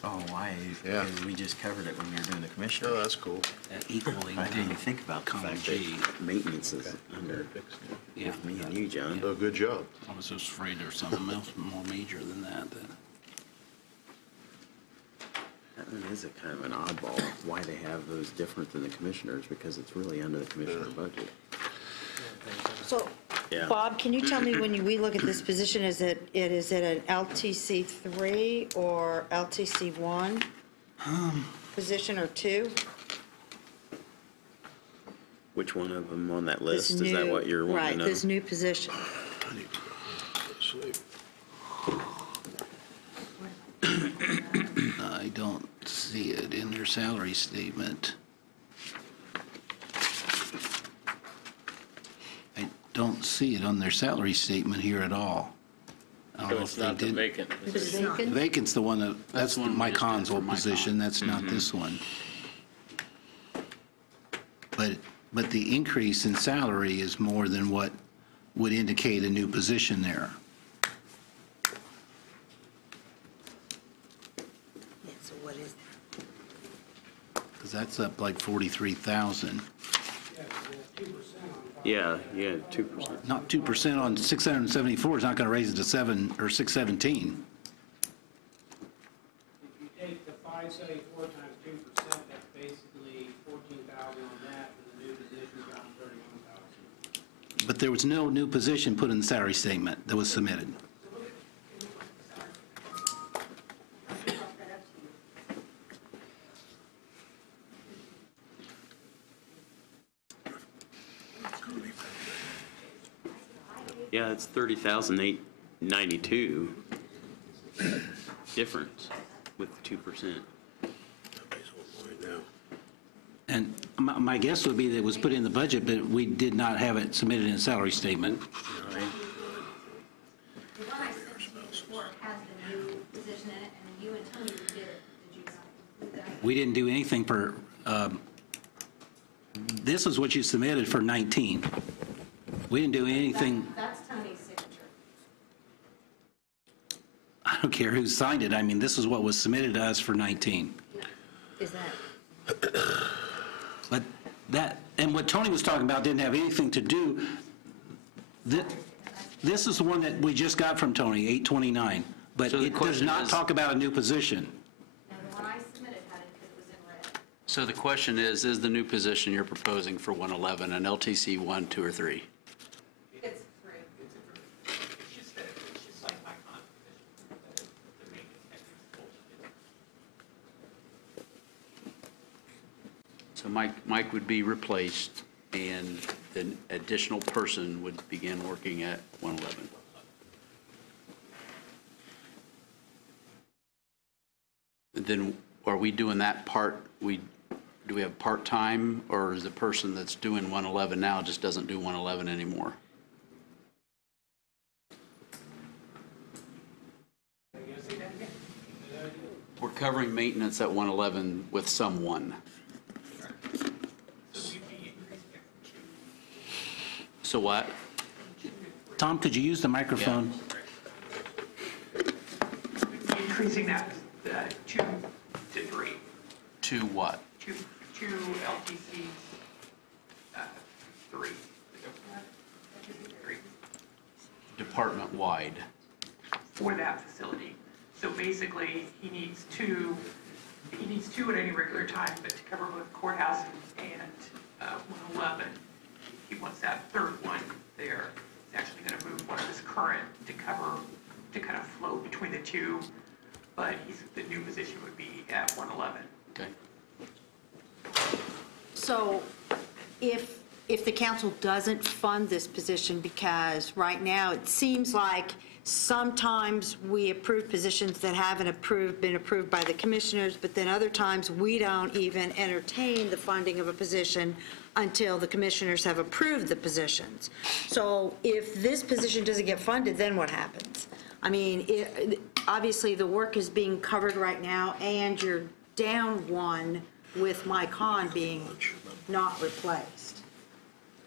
oh, why? Yeah. Because we just covered it when we were doing the commissioner. Oh, that's cool. That equaling. I didn't think about the column fact G. that maintenance is under Yeah. with me and you, John. Oh, good job. I was just afraid there's something else more major than that. That one is a kind of an oddball, why they have those different than the commissioners, because it's really under the commissioner budget. So, Yeah. Bob, can you tell me when we look at this position, is it an LTC 3 or LTC 1 position or 2? Which one of them on that This list? Is that new- what you're wanting to know? Right, this new position. I need to go to sleep. I don't see it in their salary statement. I don't see it on their salary statement here at all. I don't So know it's if they not the did. vacant It was position. vacant? Vacant's the one that's the one we my just did consul for my position, that's not this one. But the increase in salary is more than what would indicate a new position there. Yeah, so what is that? Because that's up like 43,000. Yeah, 2%. Not 2% on 674 is not going to raise it to 7 or 617. If you take the 574 times 2%, that's basically 14,000 on that, and the new position's around 31,000. But there was no new position put in the salary statement that was submitted. Yeah, it's 30,892 difference with the 2%. And my guess would be that it was put in the budget, but we did not have it submitted in a salary statement. The one I sent you before has the new position in it, and you and Tony did it. Did you not include that? We didn't do anything for, this is what you submitted for 19. We didn't do anything, That's Tony's 6 don't care who signed it. I mean, this is what was submitted to us for 19. Is that? But that, and what Tony was talking about didn't have anything to do, this is the one that we just got from Tony, 829, but So the it does question not is- talk about a new position. Now, the one I submitted had it because it was in red. So the question is the new position you're proposing for 111 an LTC 1, 2, or 3? It's 3. It's just like my position, the maintenance technician. So Mike would be replaced, and the additional person would begin working at 111. Then are we doing that part, do we have part-time, or is the person that's doing 111 now just doesn't do 111 anymore? We're covering maintenance at 111 with someone. So what? Tom, could you use the microphone? Increasing that 2 to 3. To what? Two LTCs, 3. 3 Department-wide. for that facility. So basically, he needs two at any regular time, but to cover both courthouse and 111, he wants that third one there. He's actually going to move one of his current to kind of flow between the two, but the new position would be at 111. Okay. So if the council doesn't fund this position, because right now it seems like sometimes we approve positions that haven't been approved by the commissioners, but then other times we don't even entertain the funding of a position until the commissioners have approved the positions. So if this position doesn't get funded, then what happens? I mean, obviously the work is being covered right now, and you're down one with Mike Hahn being not replaced.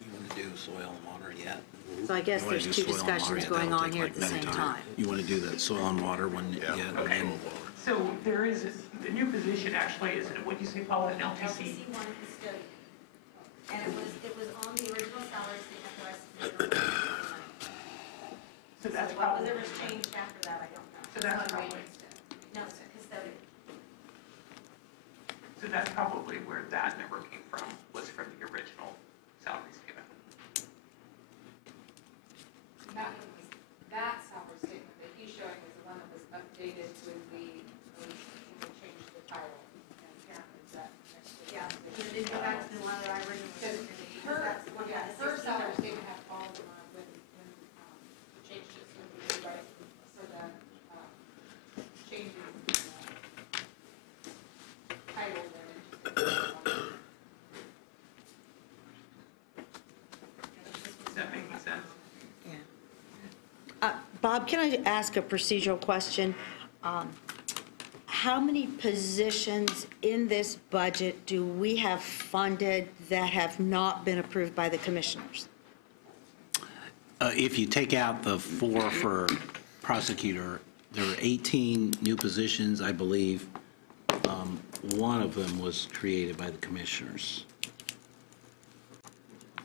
You want to do soil and water yet? So I guess You wanna there's do two soil and water discussions yet? going That'll on take here like at the no same time. You want to do that soil and water one yet? Okay, so there is, the new position actually is, what do you say, Paula, an LTC? LTC 1 custodian. And it was on the original salary statement that I submitted on the 29th. So that's Whether probably, it was changed after that, I don't know. So that's It's not probably- maintenance. No, it's a custodian. so that's probably where that number came from, was from the original salary statement. That salary statement that he's showing is the one that was updated with when we changed the title. And apparently that next to Yeah, because it didn't go back to the one that I originally submitted. her salary statement had followed the one when we changed it, so we rewrite it so that changes title then Does that make any sense? Bob, can I ask a procedural question? How many positions in this budget do we have funded that have not been approved by the commissioners? If you take out the 4 for prosecutor, there are 18 new positions, I believe. One of them was created by the commissioners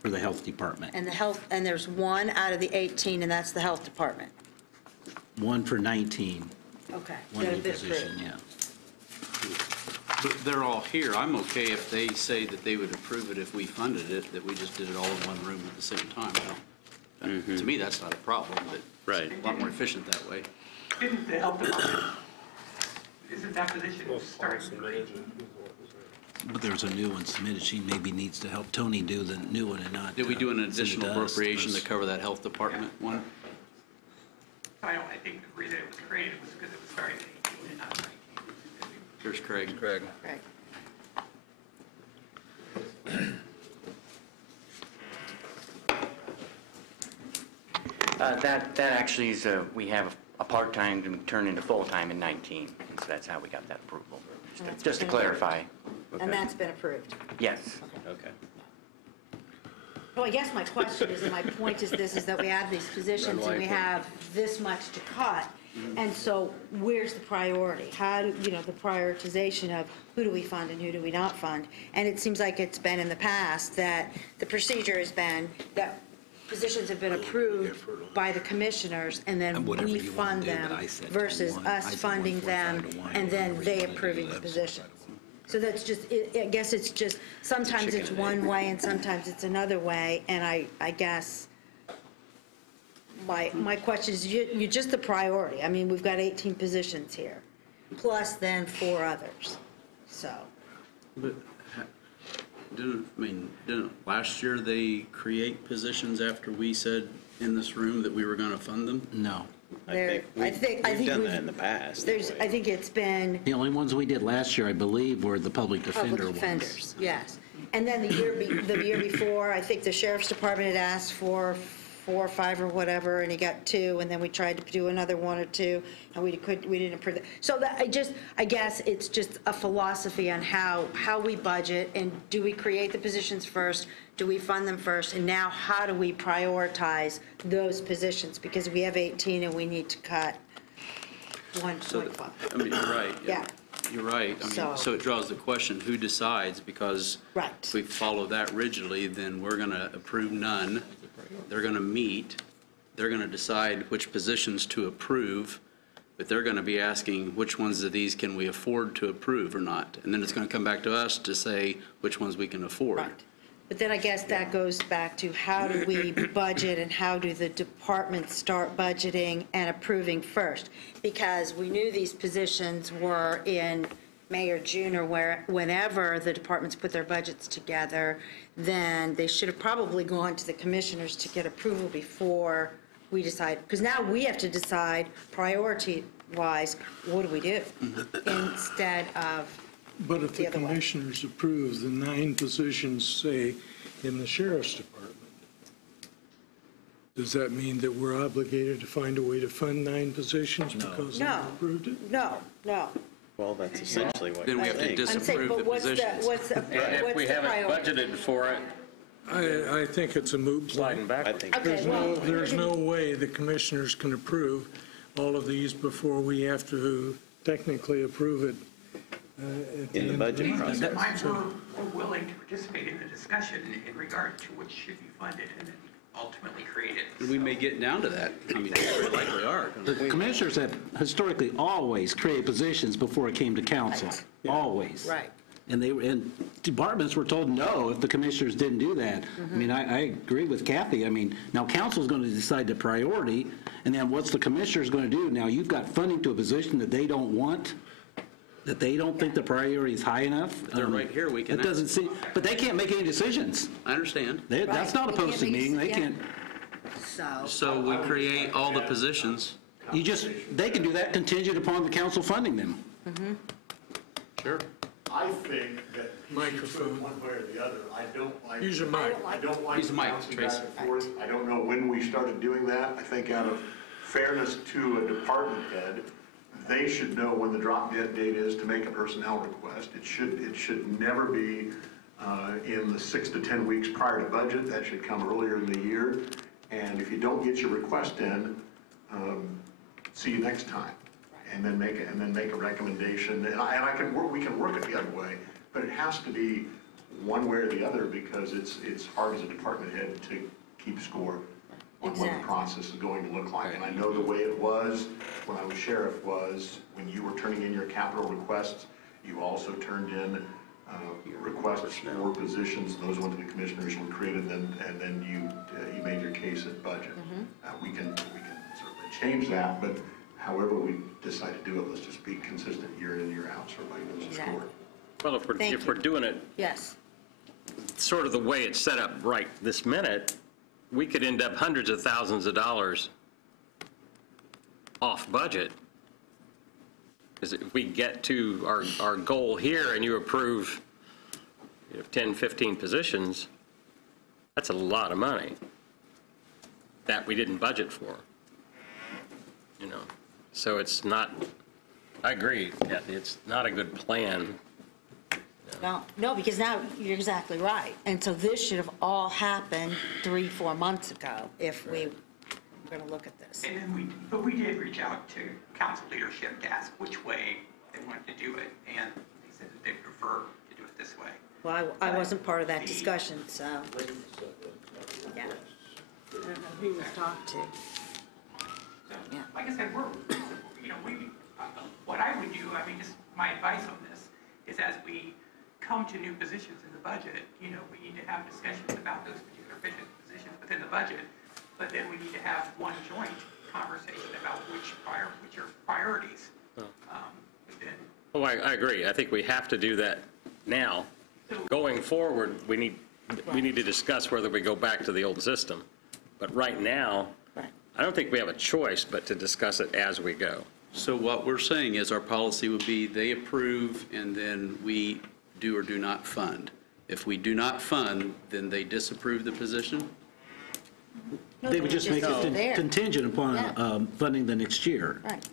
for the health department. And there's one out of the 18, and that's the health department. One for 19. Okay. One that new have been position, approved. yeah. But they're all here. I'm okay if they say that they would approve it if we funded it, that we just did it all in one room at the same time. To me, that's not a problem, but Right. it's a lot more efficient that way. Didn't the health department, isn't that position starting to grade? But there's a new one submitted. She maybe needs to help Tony do the new one and not. Did we do an send it additional to us. appropriation to cover that health department one? I think the reason it was created was because it was starting at 18 and not 19. Here's Craig. Craig. That actually is, we have a part-time to turn into full-time in 19, and so that's how we got that approval. Just to clarify. And that's been approved. Yes. Okay. Well, I guess my question is, and my point is this, is that we have these positions and we have this much to cut. And so where's the priority? How do, the prioritization of who do we fund and who do we not fund? And it seems like it's been in the past that the procedure has been that positions have been approved by the commissioners and then we fund them versus us funding them and then they approving the positions. So that's just, I guess it's just, sometimes it's one way and sometimes it's another way. And I guess my question is, you just the priority. I mean, we've got 18 positions here, plus then 4 others, so. But didn't last year they create positions after we said in this room that we were going to fund them? No. I think we've done that in the past. I think it's been The only ones we did last year, I believe, were the public defender public ones. defenders, yes. And then the year before, I think the sheriff's department had asked for 4 or 5 or whatever, and he got 2, and then we tried to do another 1 or 2, and we didn't approve that. So that, I guess it's just a philosophy on how we budget, and do we create the positions first? Do we fund them first? And now how do we prioritize those positions? Because we have 18 and we need to cut 1.5. I mean, you're right. Yeah. You're right. I mean, so it draws the question, who decides? Because if we follow that rigidly, then we're going to approve none. They're going to meet. They're going to decide which positions to approve, but they're going to be asking which ones of these can we afford to approve or not. And then it's going to come back to us to say which ones we can afford. Right. But then I guess that goes back to how do we budget and how do the departments start budgeting and approving first? Because we knew these positions were in May or June or whenever the departments put their budgets together, then they should have probably gone to the commissioners to get approval before we decide. Because now we have to decide priority-wise, what do we do? Instead of But if the commissioners approve the 9 positions, say, in the sheriff's department, does that mean that we're obligated to find a way to fund 9 positions because they approved it? No. Well, that's essentially what Then we have to disapprove the positions. And if we haven't budgeted for it, I think it's a moot sliding point. back. There's no way the commissioners can approve all of these before we have to technically approve it at the in the end budget of process. We're willing to participate in the discussion in regard to which should be funded and then ultimately created. And we may get down to that. I mean, very likely are. The commissioners have historically always created positions before it came to council, always. Right. And departments were told no if the commissioners didn't do that. I mean, I agree with Kathy. I mean, now council's going to decide the priority, and then what's the commissioners going to do? Now, you've got funding to a position that they don't want, that they don't think the priority is high enough. They're right here, we can It doesn't seem, but they can't make any decisions. I understand. That's not a They can't posted make- meeting. They yeah. can't. So we create all the positions. They can do that contingent upon the council funding them. Sure. I think that he should put it one way or the other. I don't like. Use your mic. I don't like Use the mic, bouncing Tracy. back and forth. I don't know when we started doing that. I think out of fairness to a department head, they should know when the drop dead date is to make a personnel request. It should never be in the 6 to 10 weeks prior to budget. That should come earlier in the year. And if you don't get your request in, see you next time. And then make a recommendation. And we can work it the other way, but it has to be one way or the other because it's hard as a department head to keep score on what the process is going to look like. And I know the way it was when I was sheriff was when you were turning in your capital requests, you also turned in requests for positions. Those went to the commissioners, were created, and then you made your case at budget. We can certainly change that, but however we decide to do it, let's just be consistent year in and year out so everybody knows the score. Well, if we're doing it Yes. sort of the way it's set up right this minute, we could end up hundreds of thousands of dollars off budget. Because if we get to our goal here and you approve 10, 15 positions, that's a lot of money that we didn't budget for. So it's not, I agree, Kathy, it's not a good plan. No, because now, you're exactly right. And so this should have all happened 3-4 months ago if we were going to look at this. And then but we did reach out to council leadership to ask which way they wanted to do it, and they said that they prefer to do it this way. Well, I wasn't part of that discussion, so. Yeah. I don't know who was talked to. So, like I said, what I would do, I mean, just my advice on this is as we come to new positions in the budget, we need to have discussions about those particular positions within the budget, but then we need to have one joint conversation about which are priorities. Oh, I agree. I think we have to do that now. Going forward, we need to discuss whether we go back to the old system. But right now, I don't think we have a choice but to discuss it as we go. So what we're saying is our policy would be they approve and then we do or do not fund. If we do not fund, then they disapprove the position? They would just make it contingent upon funding the next year. Right.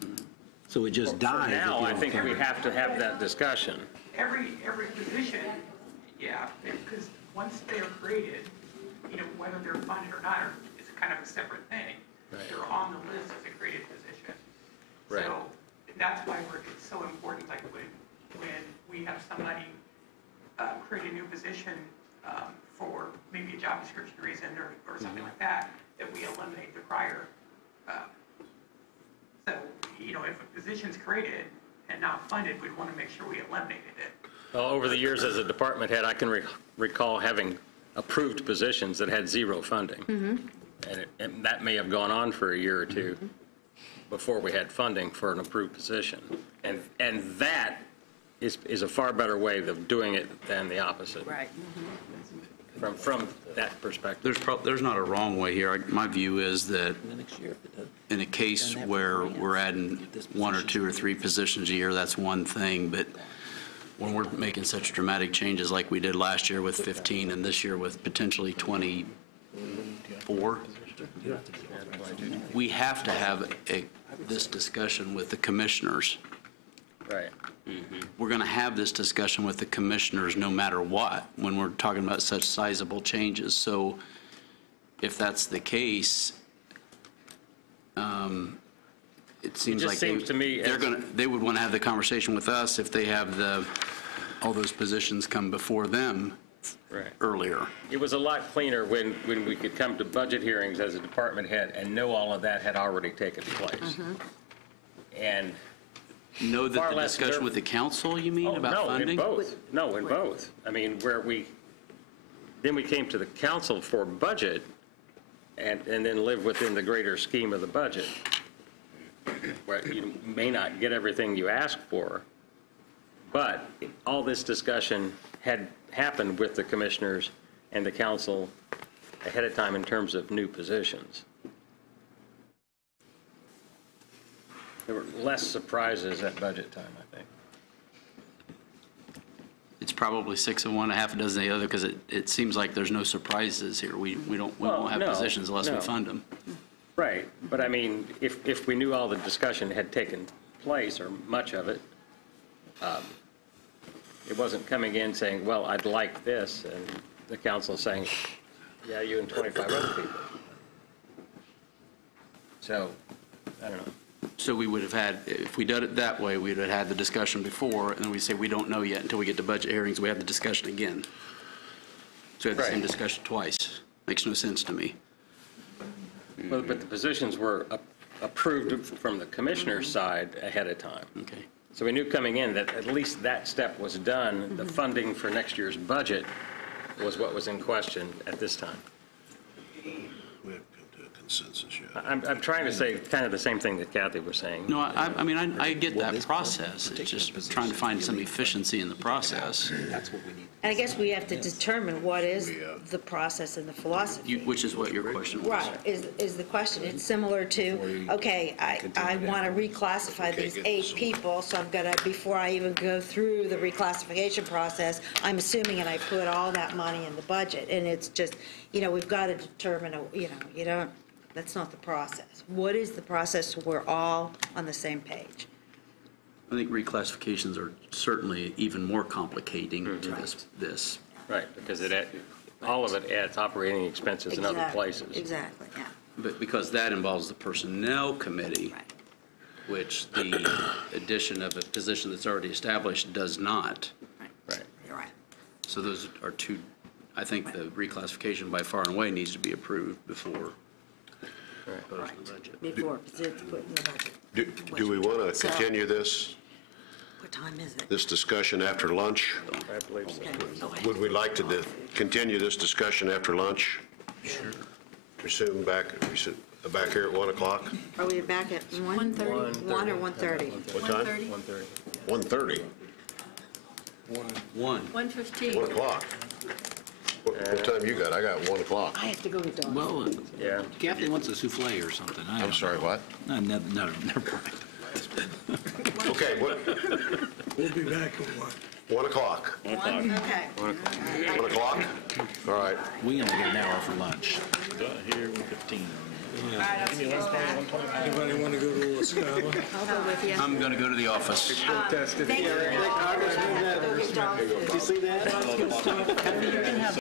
So it just dies. Now, I think we have to have that discussion. Every position, because once they're created, whether they're funded or not is kind of a separate thing. Right. They're on the list as a created position. Right. So that's why it's so important, like when we have somebody create a new position for maybe a job description reason or something like that we eliminate the prior. So, if a position's created and not funded, we'd want to make sure we eliminated it. Well, over the years as a department head, I can recall having approved positions that had zero funding. And that may have gone on for a year or two before we had funding for an approved position. And that is a far better way of doing it than the opposite. Right. From that perspective. There's not a wrong way here. My view is that in a case where we're adding 1 or 2 or 3 positions a year, that's one thing, but when we're making such dramatic changes like we did last year with 15 and this year with potentially 24, we have to have this discussion with the commissioners. Right. We're going to have this discussion with the commissioners no matter what when we're talking about such sizable changes. So if that's the case, it seems like they would want to have the conversation with us if they have all those positions come before them earlier. It was a lot cleaner when we could come to budget hearings as a department head and know all of that had already taken place. And know that the discussion with the council, you mean, about funding? In both. No, in both. I mean, then we came to the council for budget and then live within the greater scheme of the budget, where you may not get everything you ask for, but all this discussion had happened with the commissioners and the council ahead of time in terms of new positions. There were less surprises at budget time, I think. It's probably 6 of one, a half a dozen of the other, because it seems like there's no surprises here. We won't have positions unless we fund them. Right, but I mean, if we knew all the discussion had taken place, or much of it, it wasn't coming in saying, well, I'd like this, and the council saying, yeah, you and 25 other people. So, I don't know. So we would have had, if we did it that way, we would have had the discussion before, and then we say, we don't know yet until we get to budget hearings, we have the discussion again. So we have the same discussion twice. Makes no sense to me. Well, but the positions were approved from the commissioner's side ahead of time. Okay. So we knew coming in that at least that step was done. The funding for next year's budget was what was in question at this time. We haven't come to a consensus yet. I'm trying to say kind of the same thing that Kathy was saying. No, I mean, I get that process. It's just trying to find some efficiency in the process. That's what we need. And I guess we have to determine what is the process and the philosophy. Which is what your question was. Right, is the question. It's similar to, okay, I want to reclassify these 8 people, so I'm going to, before I even go through the reclassification process, I'm assuming and I put all that money in the budget. And it's just, we've got to determine, that's not the process. What is the process so we're all on the same page? I think reclassifications are certainly even more complicating to this. Right, because all of it adds operating expenses in other places. Exactly, yeah. But because that involves the Personnel Committee, which the addition of a position that's already established does not. Right. You're right. So those are two, I think the reclassification by far and away needs to be approved before proposing the budget. Before it's put in the budget. Do we want to continue this What time is it? this discussion after lunch? I believe so. Would we like to continue this discussion after lunch? Sure. Resume back here at 1 o'clock? Are we back at 1:30? 1 or 1:30? What time? 1:30. 1:15. 1 o'clock. What time you got? I got 1 o'clock. I have to go get dogs. Well, Yeah. Kathy wants a souffle or something. I'm sorry, what? No, never mind. Okay, We'll be back at 1. 1 o'clock. Okay. 1 o'clock? All right. We only get an hour for lunch. Here, 1:15. Anybody want to go to La Scala? I'll go with you. I'm going to go to the office. Thank you. Go get dogs. Did you see that?